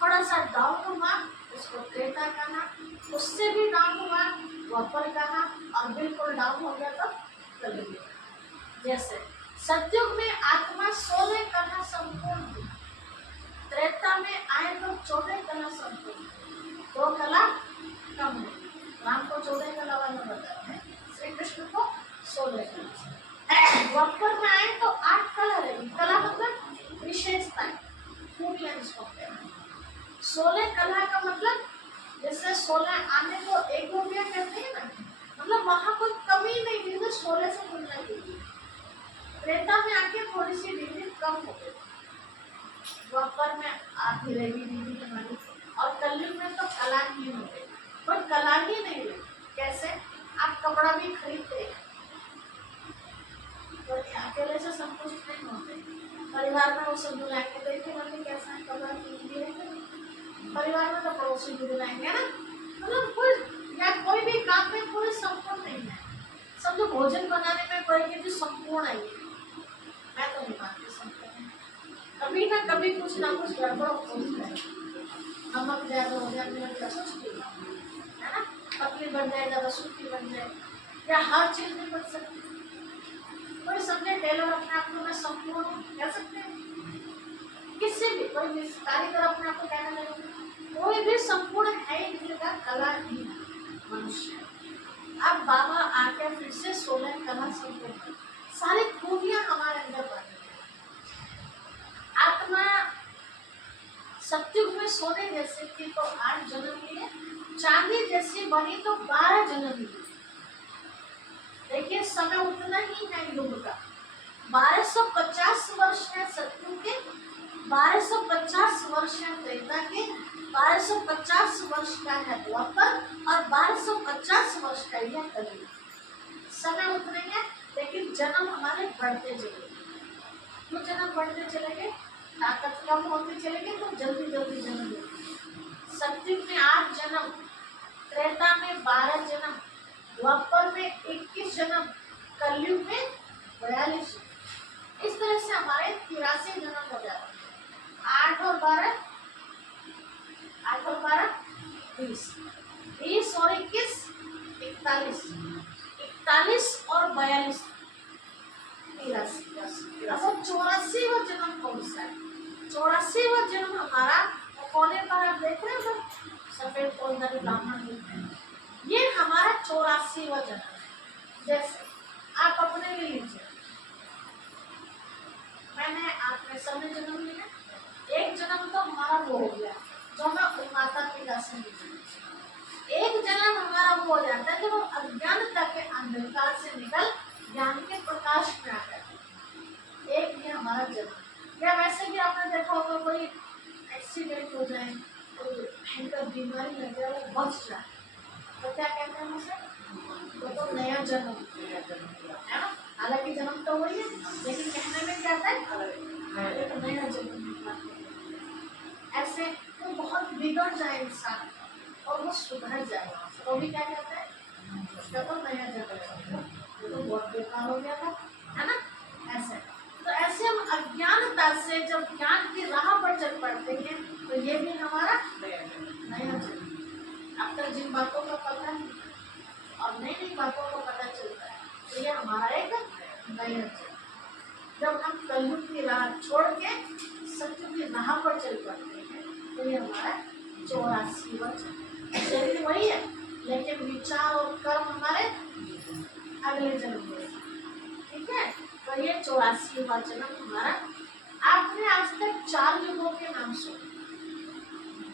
थोड़ा सा डाउन हुआ, उसको त्रेता कहा। उससे भी डाउन हुआ, द्वापर कहा। और बिल्कुल डाउन हो गया तो कलयुग। जैसे सत्युग में आत्मा 16 कला संपूर्ण थी, त्रेता में आए तो 14 कला संपूर्ण, 2 कला कम है। राम को 14 कला वाला बताते हैं, श्री कृष्ण को 16 कला। द्वापर में आए तो 8 कला रहेगी। कला मतलब विशेषताएं, खूबियां जिसको कहते हैं। 16 कला का मतलब जैसे 16 आने को एक खूबियां कहते हैं ना, मतलब वहां कोई कमी नहीं थी, तो 16 से तुलना की। त्रेता में आके थोड़ी सी डिग्री कम हो गई, द्वापर में आती रहेगी डिग्री हमारी, और कलयुग में तो कला ही हो गई। पर कला ही नहीं रही। कैसे? आप कपड़ा भी खरीदते हैं तो अकेले से संतुष्ट नहीं होते, परिवार में वो सब बुलाएंगे, देखिए मम्मी कैसा है कपड़ा खरीद दिए, परिवार में तो पड़ोसी भी बुलाएंगे ना। मतलब कोई या कोई भी काम में पूरे संपूर्ण नहीं है। समझो भोजन बनाने में कोई चीज संपूर्ण है, मैं तो नहीं मानती संपूर्ण। कभी ना कभी कुछ ना कुछ गड़बड़ होता है, नमक ज्यादा हो जाए, है ना, पतली बन जाए, ज्यादा सूखी बन जाए, या हर चीज में बन सकती है। कोई समझे टेलर अपने आप को मैं संपूर्ण कह सकते हैं? किसी भी कोई कारीगर अपने आप को कहने लगे, कोई भी संपूर्ण है ही नहीं, का कला ही मनुष्य। अब बाबा आके फिर से 16 कला संपूर्ण, सारी खूबियां हमारे अंदर बन गई। आत्मा सत्युग में सोने जैसे थी तो 8 जन्म लिए, चांदी जैसी बनी तो 12 जन्म लिए। देखिए समय उतना ही है युग का। 1250 वर्ष है सत्युग के, 1250 वर्ष है त्रेता के, 1250 वर्ष का है द्वापर, और 1250 वर्ष का यह कलयुग। समय उतने हैं, लेकिन जन्म हमारे बढ़ते चले गए। क्यों जन्म बढ़ते चले गए? ताकत कम होती चले गए तो जल्दी जल्दी जन्म ले। सतयुग में 8 जन्म, त्रेता में 12 जन्म, द्वापर में 21 जन्म, कलयुग में 42। इस तरह से हमारे 83 जन्म हो जाते हैं। 8 और 12 20, 20 और 21 41, 41 और 42 83। अब 84वां जन्म कौन सा है? 84वां जन्म हमारा कोने पर आप देख रहे हो सफेद पौधारी ब्राह्मण लिखते हैं, ये हमारा 84वां जन्म है। जैसे आप अपने लिए लीजिए, मैंने आपने सबने जन्म लिया, एक जन्म तो हमारा वो हो गया जो मैं माता पिता से मिली। एक जन्म हमारा वो हो जाता है जब हम अज्ञानता के अंधकार से निकल ज्ञान के प्रकाश में आ जाते। एक ये हमारा जन्म। या वैसे भी आपने देखा होगा कोई एक्सीडेंट हो जाए, कोई भयंकर बीमारी लग जाए, वो बच जाए तो क्या कहते हैं उसे? तो नया जन्म है ना। हालांकि जन्म तो वही है, लेकिन कहने में क्या था? एक नया जन्म। ऐसे वो बहुत बिगड़ जाए इंसान और वो सुधर जाए तो भी क्या कहते हैं? उसका तो नया जन्म, तो बहुत बेकार हो गया था, है ना। ऐसे तो ऐसे हम अज्ञानता से जब ज्ञान की राह पर चल पड़ते हैं तो ये भी हमारा नया जन्म। अब तक जिन बातों का पता नहीं और नई नई बातों को पता चलता है तो ये हमारा एक नया जन्म। जब हम कलयुग की राह छोड़ के सत्य की राह पर चल पड़ते हैं तो ये हमारा 84वां जन्म। शरीर वही है लेकिन विचार और कर्म हमारे अगले जन्म में। ठीक है, तो ये 84वां जन्म हमारा। आपने आज तक 4 युगों के नाम सुने,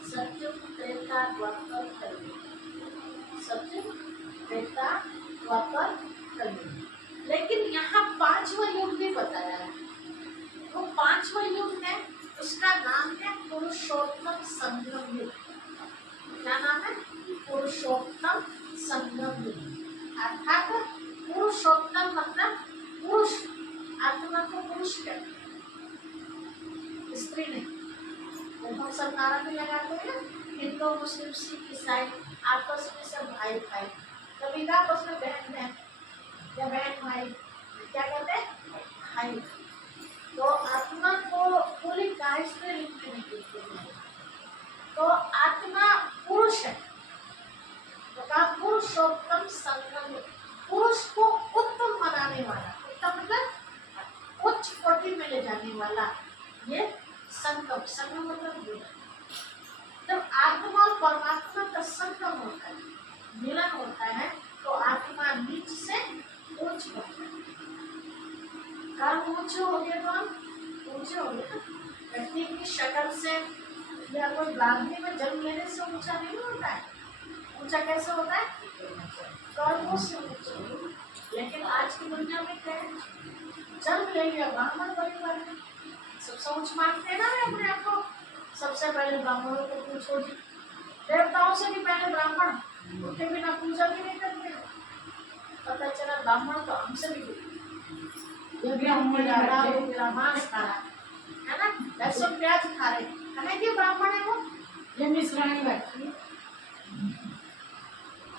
सत्युग, त्रेता, द्वापर, कलयुग। सत्युग, त्रेता, द्वापर, कलयुग। लेकिन यहाँ 5वां युग भी बताया है। वो 5वां युग है, उसका नाम है पुरुषोत्तम संगम युग। क्या नाम है? पुरुषोत्तम संगम युग। अर्थात पुरुषोत्तम मतलब पुरुष, आत्मा को पुरुष कहते हैं, स्त्री नहीं। जब हम सब नारा भी लगाते हैं ना, हिंदू मुस्लिम सिख ईसाई आपस में सब भाई भाई, कभी का आपस में बहन बहन या बहन भाई, क्या कहते हैं? भाई। तो आत्मा को पूरी गायत्री लिखते नहीं कहते हैं। तो आत्मा पुरुष है, तो कहा पुरुषोत्तम संगम, पुरुष को उत्तम बनाने वाला, उत्तम मतलब उच्च कोटि में ले जाने वाला ये संगम। संगम मतलब जब आत्मा और परमात्मा का संगम होता है, मिलन होता है, तो आत्मा नीच से उच्च होता है। कर्म ऊंचे हो गए तो हम ऊंचे हो गए। व्यक्ति की शक्ल से या कोई ब्राह्मणी में जन्म लेने से ऊंचा नहीं होता है। ऊंचा कैसे होता है? कर्मों से ऊंचा। लेकिन आज की दुनिया में क्या है? जन्म ले लिया ब्राह्मण परिवार में, सबसे ऊंच मानते हैं ना अपने आप को। सबसे पहले ब्राह्मणों को पूछो जी, देवताओं से भी पहले ब्राह्मण, उनके बिना पूजा भी नहीं करते। पता चला ब्राह्मण तो हमसे भी मांस खा रहा है ना, लहसुन प्याज खा रहे, हमें क्यों ब्राह्मण है वो? ये मिश्राणी बैठी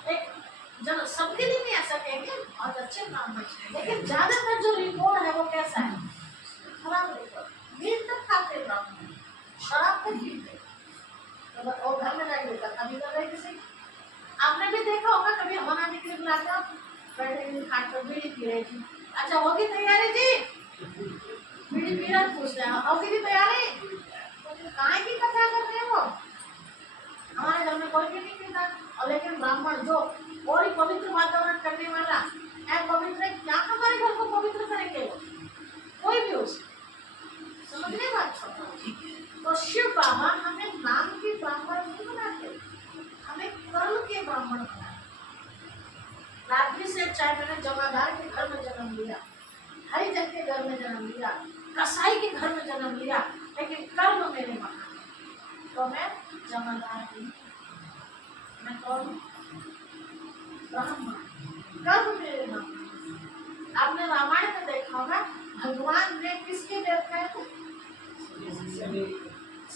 एक जब सबके लिए नहीं ऐसा कहेंगे बहुत अच्छे ब्राह्मण, लेकिन ज्यादातर जो रिपोर्ट है वो कैसा है? खराब रिपोर्ट। मीट तक खाते ब्राह्मण, शराब तक पीते, तो घर में जाके कभी कर रहे किसी। आपने भी देखा होगा, कभी हमारा निकले बुलाता बैठे खाट पर बीड़ी पी रही थी। अच्छा होगी तैयारी जी? बीड़ी पी रहा पूछते हैं होगी भी तैयारी? कहाँ की कथा कर रहे हो? हमारे घर में कोई भी नहीं पीता, और लेकिन ब्राह्मण जो और ही पवित्र वातावरण करने वाला है, पवित्र है, क्या हमारे घर को पवित्र करेंगे वो? कोई भी उसे समझने बात छोटा। तो शिव बाबा हमें नाम के ब्राह्मण नहीं बनाते, हमें कर्म के ब्राह्मण बनाते। रात्रि से चाहे मैंने जमादार के घर में जन्म लिया, हरिजन के घर में जन्म लिया, कसाई के घर में जन्म लिया, लेकिन कर्म मेरे महान, तो मैं जमादार नहीं, मैं कौन? ब्राह्मण। कर्म मेरे महान। आपने रामायण में देखा होगा, भगवान ने किसके देवता थे?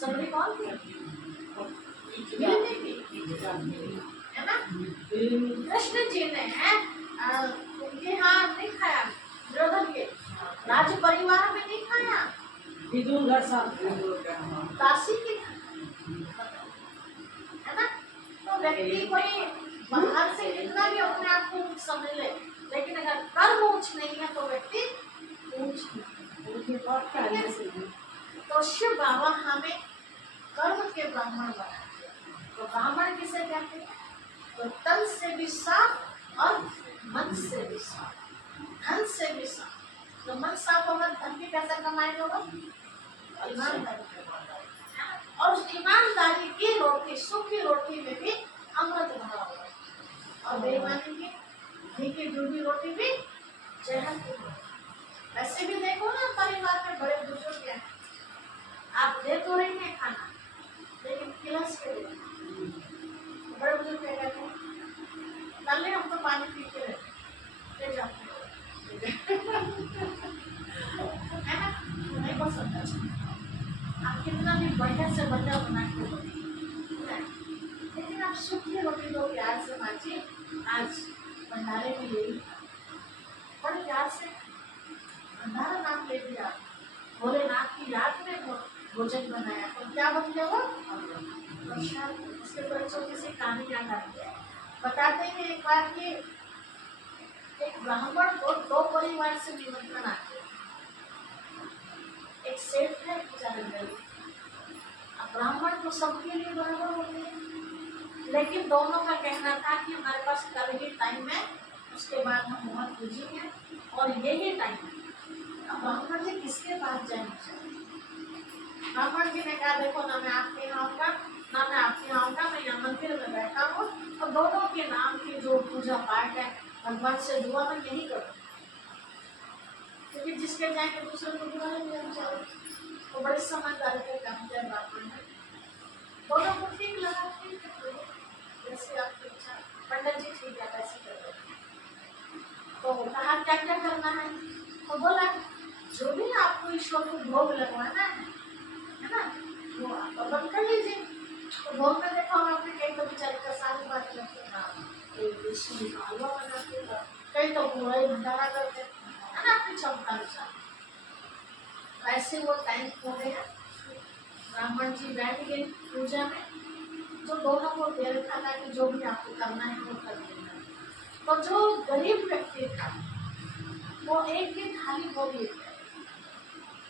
सबरी कौन थी? है ना? कृष्ण जी ने उनके यहाँ नहीं खाया, दुर्योधन के राज्य परिवार में नहीं खाया, विदुर घर साथ दासी के है ना? तो व्यक्ति कोई बाहर से कितना भी अपने आप को ऊंच समझ ले, लेकिन अगर कर्म ऊंच नहीं है तो व्यक्ति ऊंच नहीं। उनके पास पहले से ही। तो शिव बाबा हमें कर्म के ब्राह्मण बनाते हैं। तो ब्राह्मण किसे कहते हैं? तो तन से भी साफ और मन से भी साफ, धन से भी साफ। तो मन साफ होगा, धन भी कैसे कमाएंगे लोग? ईमानदारी से। और उस ईमानदारी की रोटी, सूखी रोटी में भी अमृत भरा होगा, और बेईमानी की घी की डूबी रोटी भी जहर की होगी। वैसे भी देखो ना, परिवार में बड़े बुजुर्ग हैं, आप दे तो रही हैं खाना, लेकिन खिलस के दे। बड़े बुजुर्ग क्या कहते हैं? डाले हम तो पानी पी के रहते, ले जाते है ना? नहीं पसंद है। आप कितना भी बढ़िया से बढ़िया बना के दो, लेकिन आप सूखी रोटी दो प्यार से, माँ जी आज भंडारे में ले बड़े प्यार से भंडारा नाम ले दिया, भोलेनाथ की याद में भोजन बनाया, तो क्या बन गया वो? प्रसाद। इसके बड़े छोटी सी कहानी याद आती है। बताते हैं एक बार कि एक ब्राह्मण को दो परिवार से निमंत्रण आते हैं। एक सेठ है, एक जमींदार। अब ब्राह्मण तो सबके लिए बराबर होते हैं, लेकिन दोनों का कहना था कि हमारे पास कल ही टाइम है, उसके बाद हम बहुत बिजी हैं और यही टाइम है। अब ब्राह्मण जी किसके पास जाएंगे? ब्राह्मण जी ने कहा देखो, ना मैं आपके यहाँ आऊँगा ना मैं आपके यहाँ आऊँगा, मैं यहाँ मंदिर में बैठा हूँ और दोनों के नाम की जो पूजा पाठ है भगवान से दुआ मैं यही करूँ, क्योंकि जिसके जाएंगे दूसरे को बुरा नहीं जाना चाहिए। तो बड़ी समझदारी का काम किया ब्राह्मण ने, दोनों को ठीक लगा, ठीक है जैसे आपकी इच्छा, पंडित जी ठीक है वैसे कर दो। तो कहा क्या क्या करना है? तो बोला जो भी आपको ईश्वर को भोग लगवाना है ना, वो आप अपन कर लीजिए। तो भोग में देखा होगा आपने, कई तो बेचारे का सारी बात करते हैं, कई हलवा बनाते हैं, कई तो पूरा ही भंडारा करते हैं, है ना, अपनी क्षमता अनुसार। वैसे वो टाइम हो गया, ब्राह्मण जी बैठ गए पूजा में, जो दोनों को दे रखा था कि जो भी आपको करना है वो कर देना। तो जो गरीब व्यक्ति था वो एक ही थाली भोग लेता है,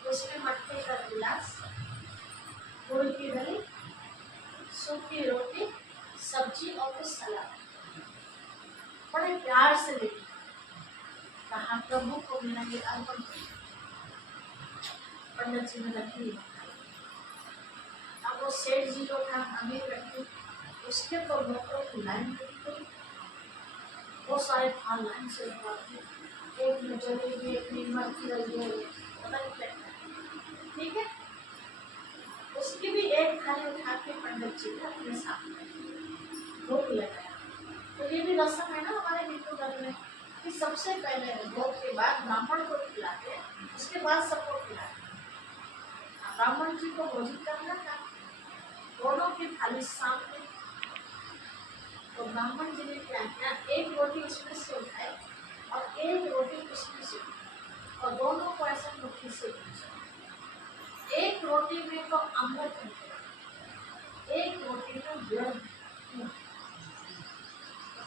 उसमें मट्टी का गिलास, गुड़ की दही, सूखी रोटी, सब्जी और कुछ सलाद, बड़े प्यार से लेके कहा प्रभु को मेरा ये अर्पण कर। पंडित जी ने रखी। अब वो सेठ जी जो था अमीर व्यक्ति, उसके तो नौकरों की लाइन लगी, वो सारे थाल लाइन से लगाते, एक में जलेबी, एक में मरकी लगी है, पता नहीं क्या, ठीक है। उसकी भी एक थाली उठा के पंडित जी ने अपने सामने भोग लगाया। तो ये भी रस्म है ना हमारे हिंदू धर्म में कि सबसे पहले भोग के बाद ब्राह्मण को खिलाते हैं, उसके बाद सबको खिलाते हैं। ब्राह्मण जी को भोजन करना था, दोनों की थाली सामने। तो ब्राह्मण जी ने क्या किया, एक रोटी उसमें से उठाई और एक रोटी उसमें से, और दोनों को ऐसे मुट्ठी से खींचा। एक रोटी में तो अमृत निकला, एक रोटी में जल,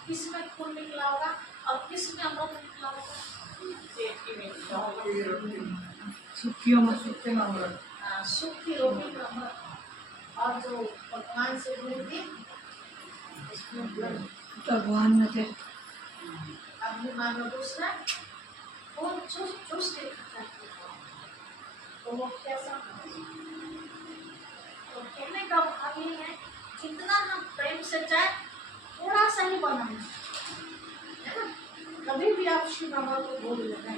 किस में खून निकला होगा और किस में अमृत निकला होगा? सुखियों में सुखते में अमृत। सूखी रोटी में अमृत, और जो भगवान से जुड़ी थी उसमें ब्लड। भगवान में थे। अभी मानो दूसरा वो चुस चुस के खाता है, तो वो कैसा? तो कहने का भाव ये है, जितना हम प्रेम से चाहे थोड़ा सा ही बनाए, है ना। कभी भी आप शिव बाबा को भोग लगाए,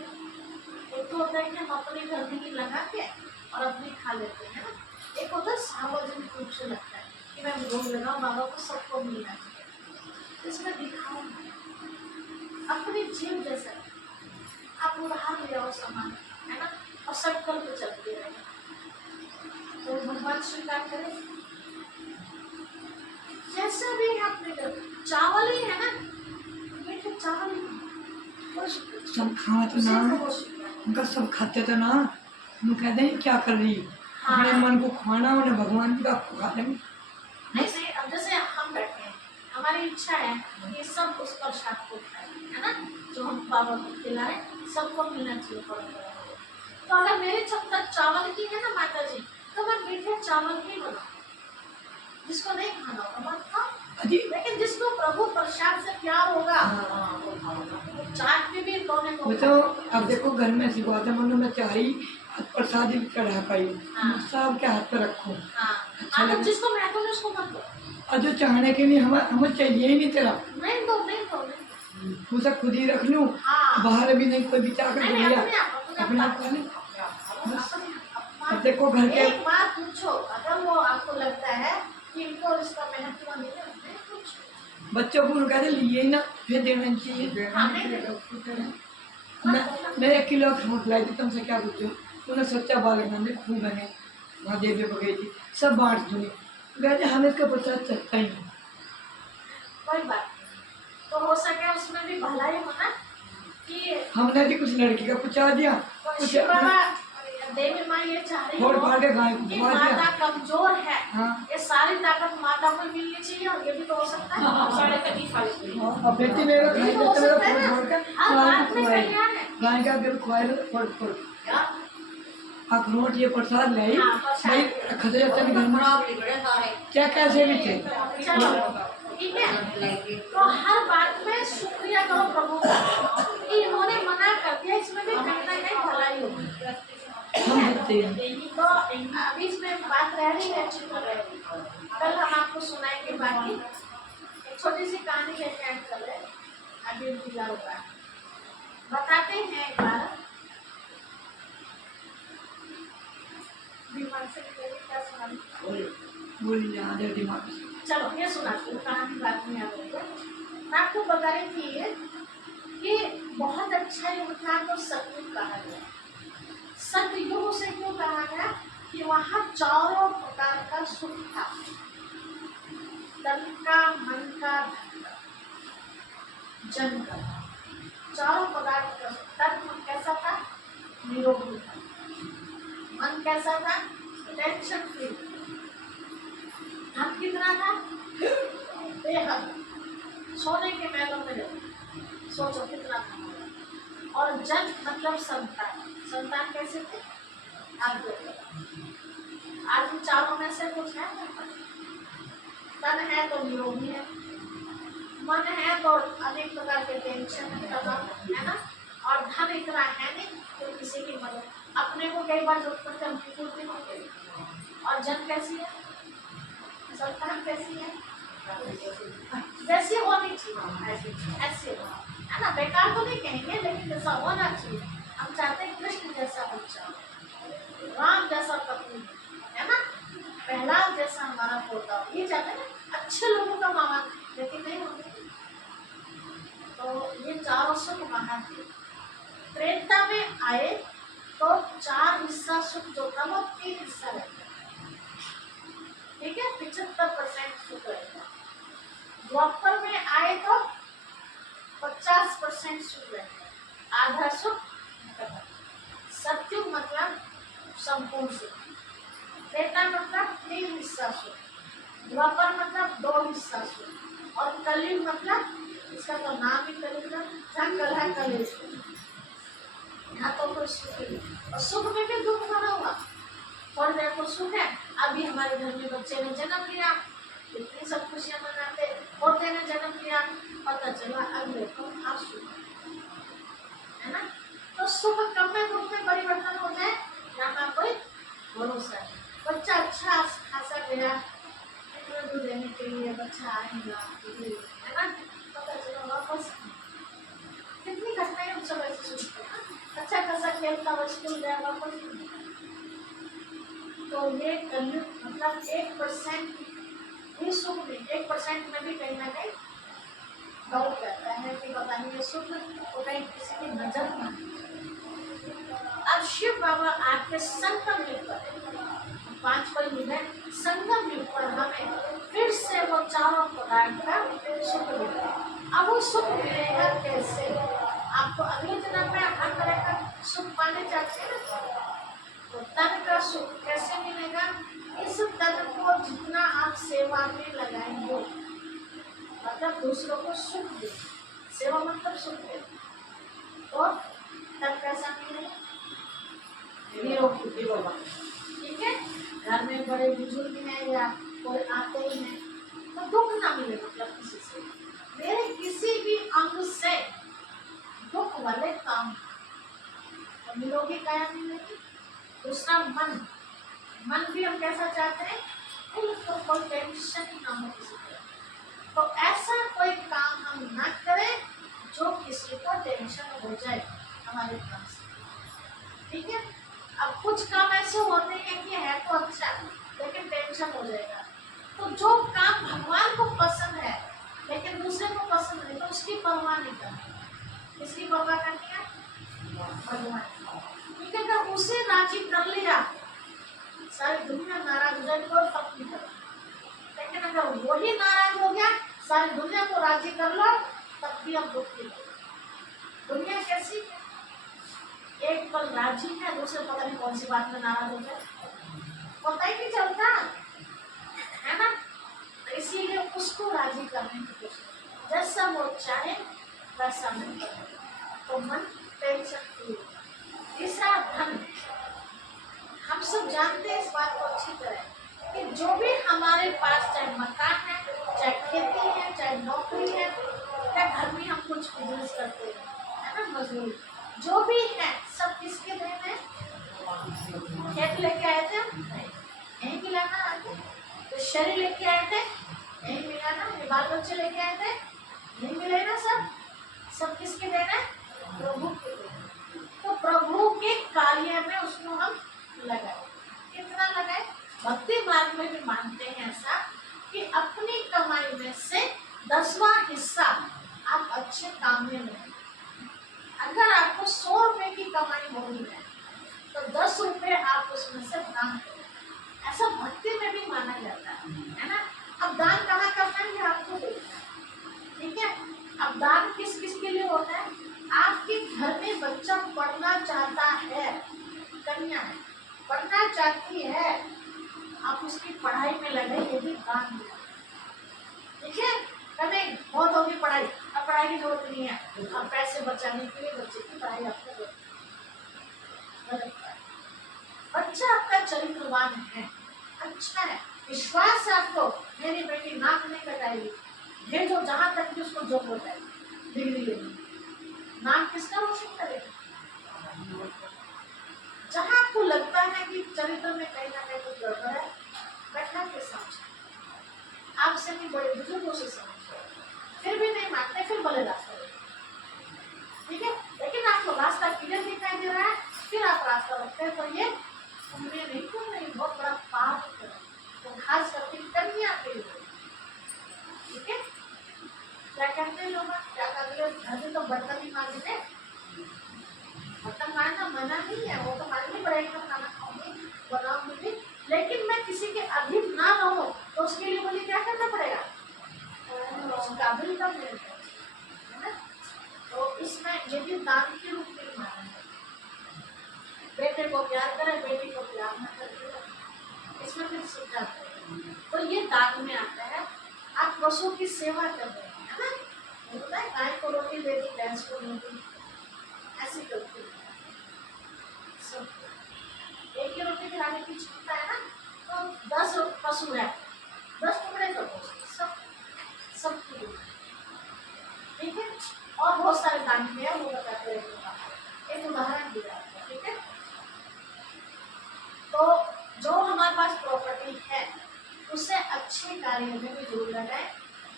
एक तो होता है कि हम अपने घर में ही लगा के और अपने खा लेते हैं ना, एक होता है सार्वजनिक रूप से लगता है कि मैं भोग लगाऊं बाबा को, सबको मिलना चाहिए। इसमें दिखाओ अपनी जीव जैसा, आप उधार ले आओ सामान, है ना, और संकल्प चलते रहे। तो भगवान स्वीकार करें। जैसे भी अपने घर चावल ही है ना, मीठे चावल ही बस सब खावा तो ना, वो स्वीकार। उनका सब खाते तो ना, हम कहते हैं क्या कर रही है, हाँ। अपने मन को खाना उन्हें भगवान की का खा लेंगे। नहीं नहीं, अब जैसे हम बैठे हैं, हमारी इच्छा है कि सब उस प्रसाद को खाएं, है ना, जो हम बाबा को खिलाएं, सबको मिलना चाहिए परंपरा में। तो अगर मेरी तक चावल की है ना माता जी, तो मैं मीठे चावल ही बनाऊं। जिसको नहीं खाना होगा मत खाओ, अजी लेकिन जिसको प्रभु प्रसाद से प्यार होगा वो खाओगा। वो चाट में भी दोने को वो तो अब देखो घर में ऐसी बात है, मतलब मैं चाही प्रसाद ही चढ़ा पाई, हाँ। सब के हाथ पे रखो। हाँ अच्छा हाँ, तो लगे। जिसको मैं तो उसको मत दो। और जो चाहने के लिए हमें चाहिए ही नहीं तेरा, नहीं दो, नहीं दो, नहीं दो। उसे खुद ही रख लूँ, हाँ। बाहर भी नहीं कोई बिचा कर नहीं दे नहीं, दिया, अपने आप अपने आप कर ले। अपने अब देखो घर के एक बात पूछो, अगर वो आपको लगता है कि इनको इसका महत्व नहीं है, नहीं पूछो। बच्चों को कहते लिए ही ना, फिर देना चाहिए। हाँ, नहीं दे। मैं 1 किलो फ्रूट लाई थी, तुमसे क्या पूछूं, उन्हें सच्चा बालक ने खूब बने वहाँ देवी बगई थी, सब बांट दूंगी, कहते हमें इसका प्रसाद चलता ही नहीं। कोई बात नहीं, तो हो सके उसमें भी भलाई होना कि हमने भी कुछ लड़की का पूछा दिया, कुछ शिव बाबा देवी माँ ये चाह रही फोड़ फाड़ के हो गाय कि खुआ माता दिया। कमजोर है, हाँ। ये सारी ताकत माता को मिलनी चाहिए, और ये भी तो हो सकता है। साढ़े तक अब बेटी मेरे को खाई देते मेरे फोड़ फोड़ के हाँ, गाय बात को में खुआई, कल्याण है। गाय का फिर खुआई फोड़ फोड़ क्या? अखरोट ये प्रसाद लाई हाँ, प्रसाद। भाई, खतरे घर में क्या कैसे भी थे। चलो ठीक है, तो हर बात में शुक्रिया करो प्रभु का कि इन्होंने मना कर दिया, इसमें भी कहीं ना कहीं भलाई होगी। हम देते हैं। तो अभी इसमें बात रह रही है, अच्छी तो रह रही। कल हम आपको सुनाएंगे बाकी एक छोटी सी कहानी लेके ऐड कर रहे, अभी इंतजार होगा। बताते हैं एक बार बीमार से क्या सुना, बोली जहाँ दे दिमाग से। चलो ये सुनाती हूँ कहानी, बात में आ गई है। मैं आपको बता रही थी कि बहुत अच्छा युग था तो सतयुग कहा गया। सतयुग से क्यों कहा गया कि वहाँ चारों प्रकार का सुख था, तन का, मन का, धन का, जन का, चारों प्रकार का। तन कैसा था? निरोगी था। मन कैसा था? Tension free. धन कितना था? बेहद। सोने के महलों में रहते, सोचो कितना था। और जन मतलब संतान। संतान कैसे थे? आप आज चारों में से कुछ है? तन है तो निरोगी है, मन है तो अनेक प्रकार के टेंशन है ना, और धन इतना है नहीं तो किसी की मदद, अपने को कई बार जरूरत पड़ती है, उनकी पूर्ति होती है। और जन कैसी है? संतान कैसी है? जैसी होनी चाहिए ऐसे हो, है ना। बेकार तो नहीं कहेंगे, लेकिन जैसा होना चाहिए। हम चाहते हैं कृष्ण जैसा बच्चा, राम जैसा पत्नी, है ना, प्रहलाद जैसा हमारा पोता, ये चाहते हैं अच्छे लोगों का मामा, लेकिन नहीं होते। तो ये चारों सुख वहां थे। त्रेता में आए तो 4 हिस्सा सुख जो था वो 3 हिस्सा रहता है, ठीक है, 75% सुख रहता है। द्वापर में आए तो 50% सुख रहता है, आधा सुख। सतयुग मतलब संपूर्ण सुख, त्रेता मतलब 3 हिस्सा सुख, द्वापर मतलब 2 हिस्सा सुख, और कलयुग मतलब इसका तो नाम ही कलयुग है, जहाँ कल है कलयुग, यहाँ तो कोई सुख नहीं। और सुख में भी दुख भरा हुआ। थोड़ी देर को सुख है, अभी हमारे घर में बच्चे ने जन्म लिया, इतनी सब खुशियां मनाते, पोते ने जन्म लिया, पता चला अगले को आंसू, है ना। तो सुख कब में दुख में परिवर्तन हो जाए, यहाँ कोई भरोसा है। बच्चा अच्छा खासा गया दूध देने के लिए, बच्चा आएगा, है ना, पता चला वापस। कितनी घटनाएं हम सब ऐसे सुनते हैं। अच्छा खासा खेलता हुआ स्कूल गया, वापस। तो ये कलयुग मतलब 1% भी सुख नहीं, 1% में भी कहीं ना कहीं डाउट रहता है कि पता नहीं ये सुख तो कहीं किसी की नजर में। अब शिव बाबा आपके संकल्प लेकर 5वां युग है, संगम युग पर हमें फिर से वो चारों पदार्थ का सुख मिलता है। अब वो सुख मिलेगा कैसे? आपको अगले जन्म में हर तरह का सुख पाने चाहते हैं ना, तो तन का सुख कैसे मिलेगा? इस तन को जितना आप सेवा में लगाएंगे, मतलब दूसरों को सुख दे, सेवा मतलब सुख दे, तो तन कैसा मिलेगा? निरोगी होगा। ठीक है, घर में बड़े बुजुर्ग हैं या कोई आते ही हैं तो दुख ना मिले, मतलब किसी से, मेरे किसी भी अंग से दुख वाले काम, तो निरोगी काया मिलेगी। दूसरा मन, मन भी हम कैसा चाहते हैं? तो कोई टेंशन ही ना हो किसी को, तो ऐसा कोई काम हम ना करें जो किसी को टेंशन हो जाए हमारे काम से। ठीक है, अब कुछ काम ऐसे होते हैं कि है तो अच्छा लेकिन टेंशन हो जाएगा, तो जो काम भगवान को पसंद है लेकिन दूसरे को पसंद नहीं, तो उसकी परवाह नहीं करनी। किसकी परवाह करनी है? भगवान। ठीक है, अगर उसे राजी कर लिया, सारी दुनिया नाराज हो जाए कोई फर्क नहीं पड़ता, लेकिन अगर वही नाराज हो गया, सारी दुनिया को राजी कर लो, तब भी हम दुखी हो। दुनिया कैसी है? एक पल राजी है, दूसरे पता नहीं कौन सी बात में नाराज हो जाए, पता ही नहीं चलता है ना। तो इसीलिए उसको राजी करने की कोशिश, जैसा वो चाहे वैसा मन करे, तो मन टेंशन फ्री। तीसरा धन, हम सब जानते हैं इस बात को अच्छी तरह कि जो भी हमारे पास, चाहे मकान है, चाहे खेती है, चाहे नौकरी है, या घर में हम कुछ बिजनेस करते हैं, है ना, मजदूरी, जो भी है सब किसके देन है? खेत लेके आए थे हम, यहीं मिलाना आगे, तो शरीर लेके आए थे, यहीं मिलाना, बाल बच्चे लेके आए थे, यहीं मिलेगा, सब सब किसके देन है? प्रभु के देन। तो प्रभु के कार्य में उसको हम लगाए। कितना लगाए? भक्ति मार्ग में भी मानते हैं ऐसा कि अपनी कमाई में से 10वां हिस्सा आप अच्छे काम में लगाए। अगर आपको 100 रुपए की कमाई हो रही है तो 10 रुपए आप उसमें से दान करें, ऐसा भक्ति में भी माना जाता है ना। अब दान कहाँ करना है ये आपको देखना है। ठीक है, अब दान किस किस के लिए होता है? आपके घर में बच्चा पढ़ना चाहता है, कन्या है पढ़ना चाहती है, आप उसकी पढ़ाई में लगे, ये भी दान दिया। ठीक है, नहीं बहुत होगी पढ़ाई, अब पढ़ाई की जरूरत नहीं है, अब पैसे बचाने के लिए बच्चे की पढ़ाई आपको बच्चा आपका चरित्रवान है, अच्छा है, विश्वास है आपको, मेरी बेटी नाक नहीं कटाएगी, भेजो जहां तक भी उसको जॉब हो जाएगी, डिग्री लेगी, नाक किसका रोशन करेगा? जहां आपको लगता है कि चरित्र में कहीं ना कहीं कुछ गड़बड़ है, बैठा के समझो, आपसे भी बड़े बुजुर्गों से समझो, फिर भी नहीं मानते, फिर बोले रास्ता। ठीक है, लेकिन आपको रास्ता क्लियर दिखाई दे रहा है, फिर आप रास्ता रखते हैं, तो ये तुमने नहीं, तुम नहीं, बहुत बड़ा पाप करो, तो खास करके कन्या के लिए। ठीक है, क्या कहते हैं लोग, क्या कहते हैं, घर में तो बर्तन ही मांगते, बर्तन मांगना मना नहीं है, वो तो मांगनी पड़ेगा, खाना खाऊंगी बनाऊंगी, लेकिन मैं किसी के अधीन ना रहूं, तो उसके लिए मुझे क्या करना पड़ेगा? काबिल का है ना। तो इसमें ये भी दान के रूप में माना है। बेटे को प्यार करे, बेटी को प्यार न करे, इसमें फिर सीख जाते हैं, तो ये दान में आता है। आप पशु की सेवा कर रहे हैं, है ना, होता है, गाय को रोटी दे दी, भैंस को रोटी, ऐसी करती है सब, एक ही रोटी खिलाने की क्षमता है ना, तो 10 पशु है, 10 टुकड़े कर दो सब, सबकी। ठीक है, और बहुत सारे दान भी है, वो बताते हैं, एक उदाहरण दिया। ठीक है, तो जो हमारे पास प्रॉपर्टी है उसे अच्छे कार्य में भी जरूर लगाए।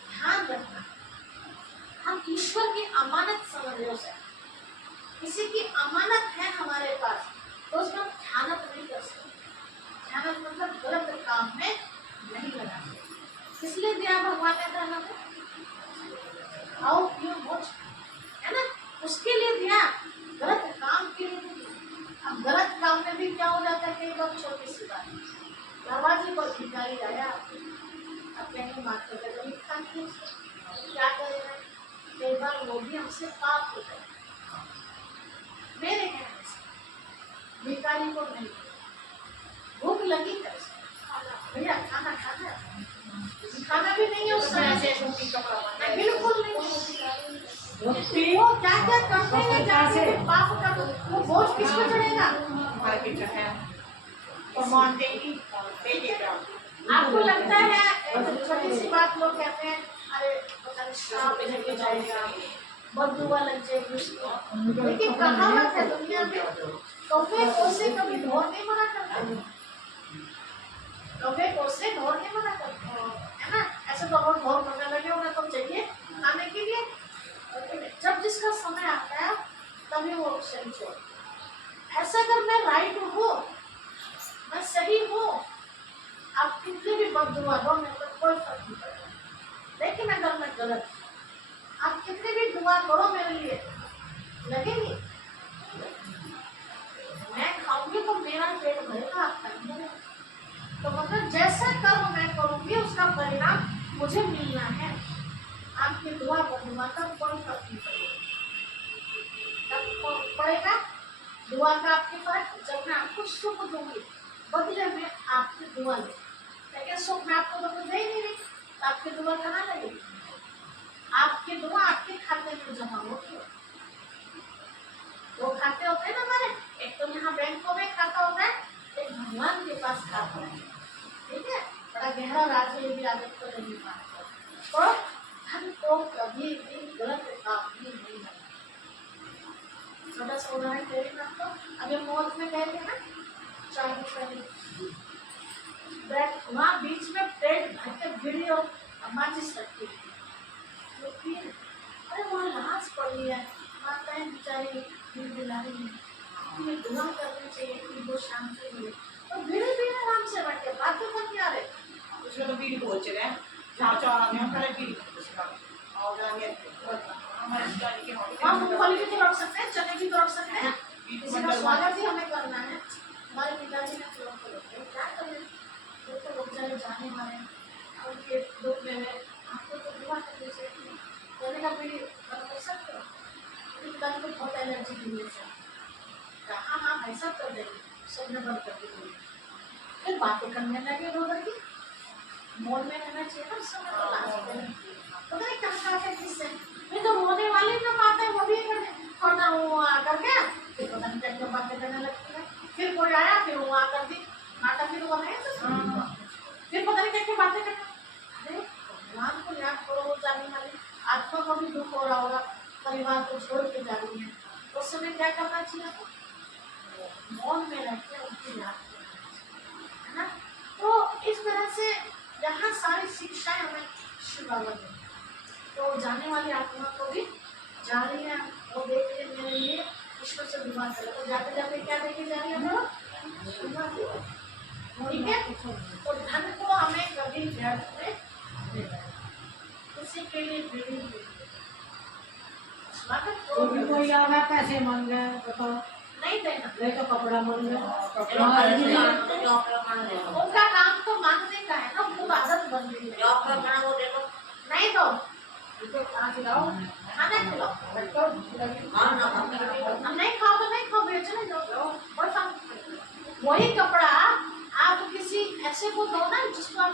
ध्यान रखना, हम ईश्वर की अमानत समझ रहे उसे, किसी की अमानत है हमारे पास, तो उसमें हम ध्यानत नहीं कर सकते। ध्यानत मतलब गलत काम में नहीं लगा सकते, इसलिए दिया भगवान ने ध्यान, आओ पियो मोच, है ना, उसके लिए दिया, गलत काम के लिए नहीं दिया। अब गलत काम में भी क्या हो जाता है, कई बार छोटी सी बात, दरवाजे पर भिखारी आया, अब कहने माँ को कभी खाती है उसको, क्या करेगा, कई बार वो भी हमसे पाप हो जाए। मेरे कहने से भिखारी को नहीं, भूख लगी कैसे, भैया खाना खाना है, खाना भी नहीं है उस समय से, बिल्कुल नहीं। वो क्या क्या करते हैं जाके पाप का, वो बोझ किस पे चढ़ेगा? आपको लगता है छोटी सी बात लोग कहते हैं अरे पता नहीं श्राप लग जाएगा, बददुआ लग जाएगी उसको, लेकिन कहावत है दुनिया में, कौवे कोसे कभी ढोर नहीं मना करता, कौवे कोसे ढोर नहीं मना करता है ना। ऐसे तो और ढोर करने लगे उन्हें तो चाहिए खाने के लिए, जब जिसका समय आता है तभी वो शरीर छोड़। ऐसा अगर मैं राइट हूँ, मैं सही हूँ, आप कितने भी बददुआ दो मेरे को कोई फर्क नहीं पड़ेगा, लेकिन अगर मैं गलत, आप कितने भी दुआ करो मेरे लिए लगेगी, मैं खाऊंगी तो मेरा पेट भरेगा, आप खाएंगे तो मतलब जैसा कर्म मैं करूंगी उसका परिणाम मुझे मिलना है। आपकी दुआ बददुआ का कोई फर्क नहीं पड़ेगा, कब पड़ेगा दुआ का आपके फर्क, जब मैं आपको सुख दूंगी बदले में आपकी दुआ ले, लेकिन सुख मैं आपको तो दे ही नहीं रही, तो आपकी दुआ कहाँ लगेगी? आपकी दुआ आपके खाते में जमा होगी। दो खाते होते हैं ना हमारे, एक तो यहाँ बैंकों में खाता होता है, एक भगवान के पास खाता है, ठीक है, बड़ा गहरा राज है, ये भी आदत को नहीं मानता, तो हम तो कभी भी गलत काम ही नहीं करते। छोटा सा उदाहरण दे रही हूँ आपको, अभी मौत में गए थे ना, चाय पहले बैठ वहाँ बीच में पेट भर के गिरी और माचिस रखी थी, तो फिर अरे वहाँ लाश पड़ी है, माताएं बेचारी दिला रही है, ये दुआ करनी चाहिए कि वो शांति मिले, तो धीरे धीरे आराम से बैठ के बातें करके आ रहे, उसमें तो बीड़ी बोल चले हैं, जहाँ चाह रहे हैं पहले बीड़ी और वहाँ मूंगफली भी तो रख सकते हैं, चने भी तो रख सकते हैं, किसी का स्वागत ही हमें करना है। हमारे पिताजी ने फ्लोर को रखे, क्या करें, वो तो लोग जाने जाने वाले हैं, उनके दुख में आपको तो दुआ करनी चाहिए, कहने का भी कर सकते हो, पिताजी को बहुत एलर्जी की वजह से कहा हाँ ऐसा कर देंगे, सबने बंद कर दी, फिर बातें करने लगे उधर की, मोड़ में रहना चाहिए ना, उस समय तो लास्ट में पता नहीं कहाँ के किससे, फिर तो रोने वाले ना बातें वो भी करना वो आकर के, फिर पता नहीं क्या बातें करने लगती है, फिर कोई आया फिर वो आकर दी नाटक भी तो बनाए तो फिर पता नहीं क्या बातें करना। अरे भगवान को याद करो, वो जाने वाली आत्मा को भी दुख हो रहा होगा, परिवार को छोड़ के जा रही है, उस समय क्या करना चाहिए आपको? मौन में रह के उनकी याद करना है ना। तो इस तरह से यहाँ सारी शिक्षाएं हमें शिवावत है, तो जाने वाली आत्मा को भी जा रही है, वो देख के मेरे लिए ईश्वर से दुआ करे, तो जाते जाते क्या देखे जा रही है वो, ठीक है। तो धन को हमें कभी व्यर्थ में नहीं करना, किसी के लिए भी स्वागत तो भी कोई आ रहा पैसे मांग रहे हैं बताओ, नहीं देना, नहीं तो कपड़ा मांग रहे उनका काम तो मांगने का है ना, उनको आदत बन गई है, नहीं तो खाना खिलाओ, खाना खिलाओ, नहीं खाओ तो नहीं खाओ, बेचने जाओ, वही कपड़ा आप किसी ऐसे को दो ना जिसको आप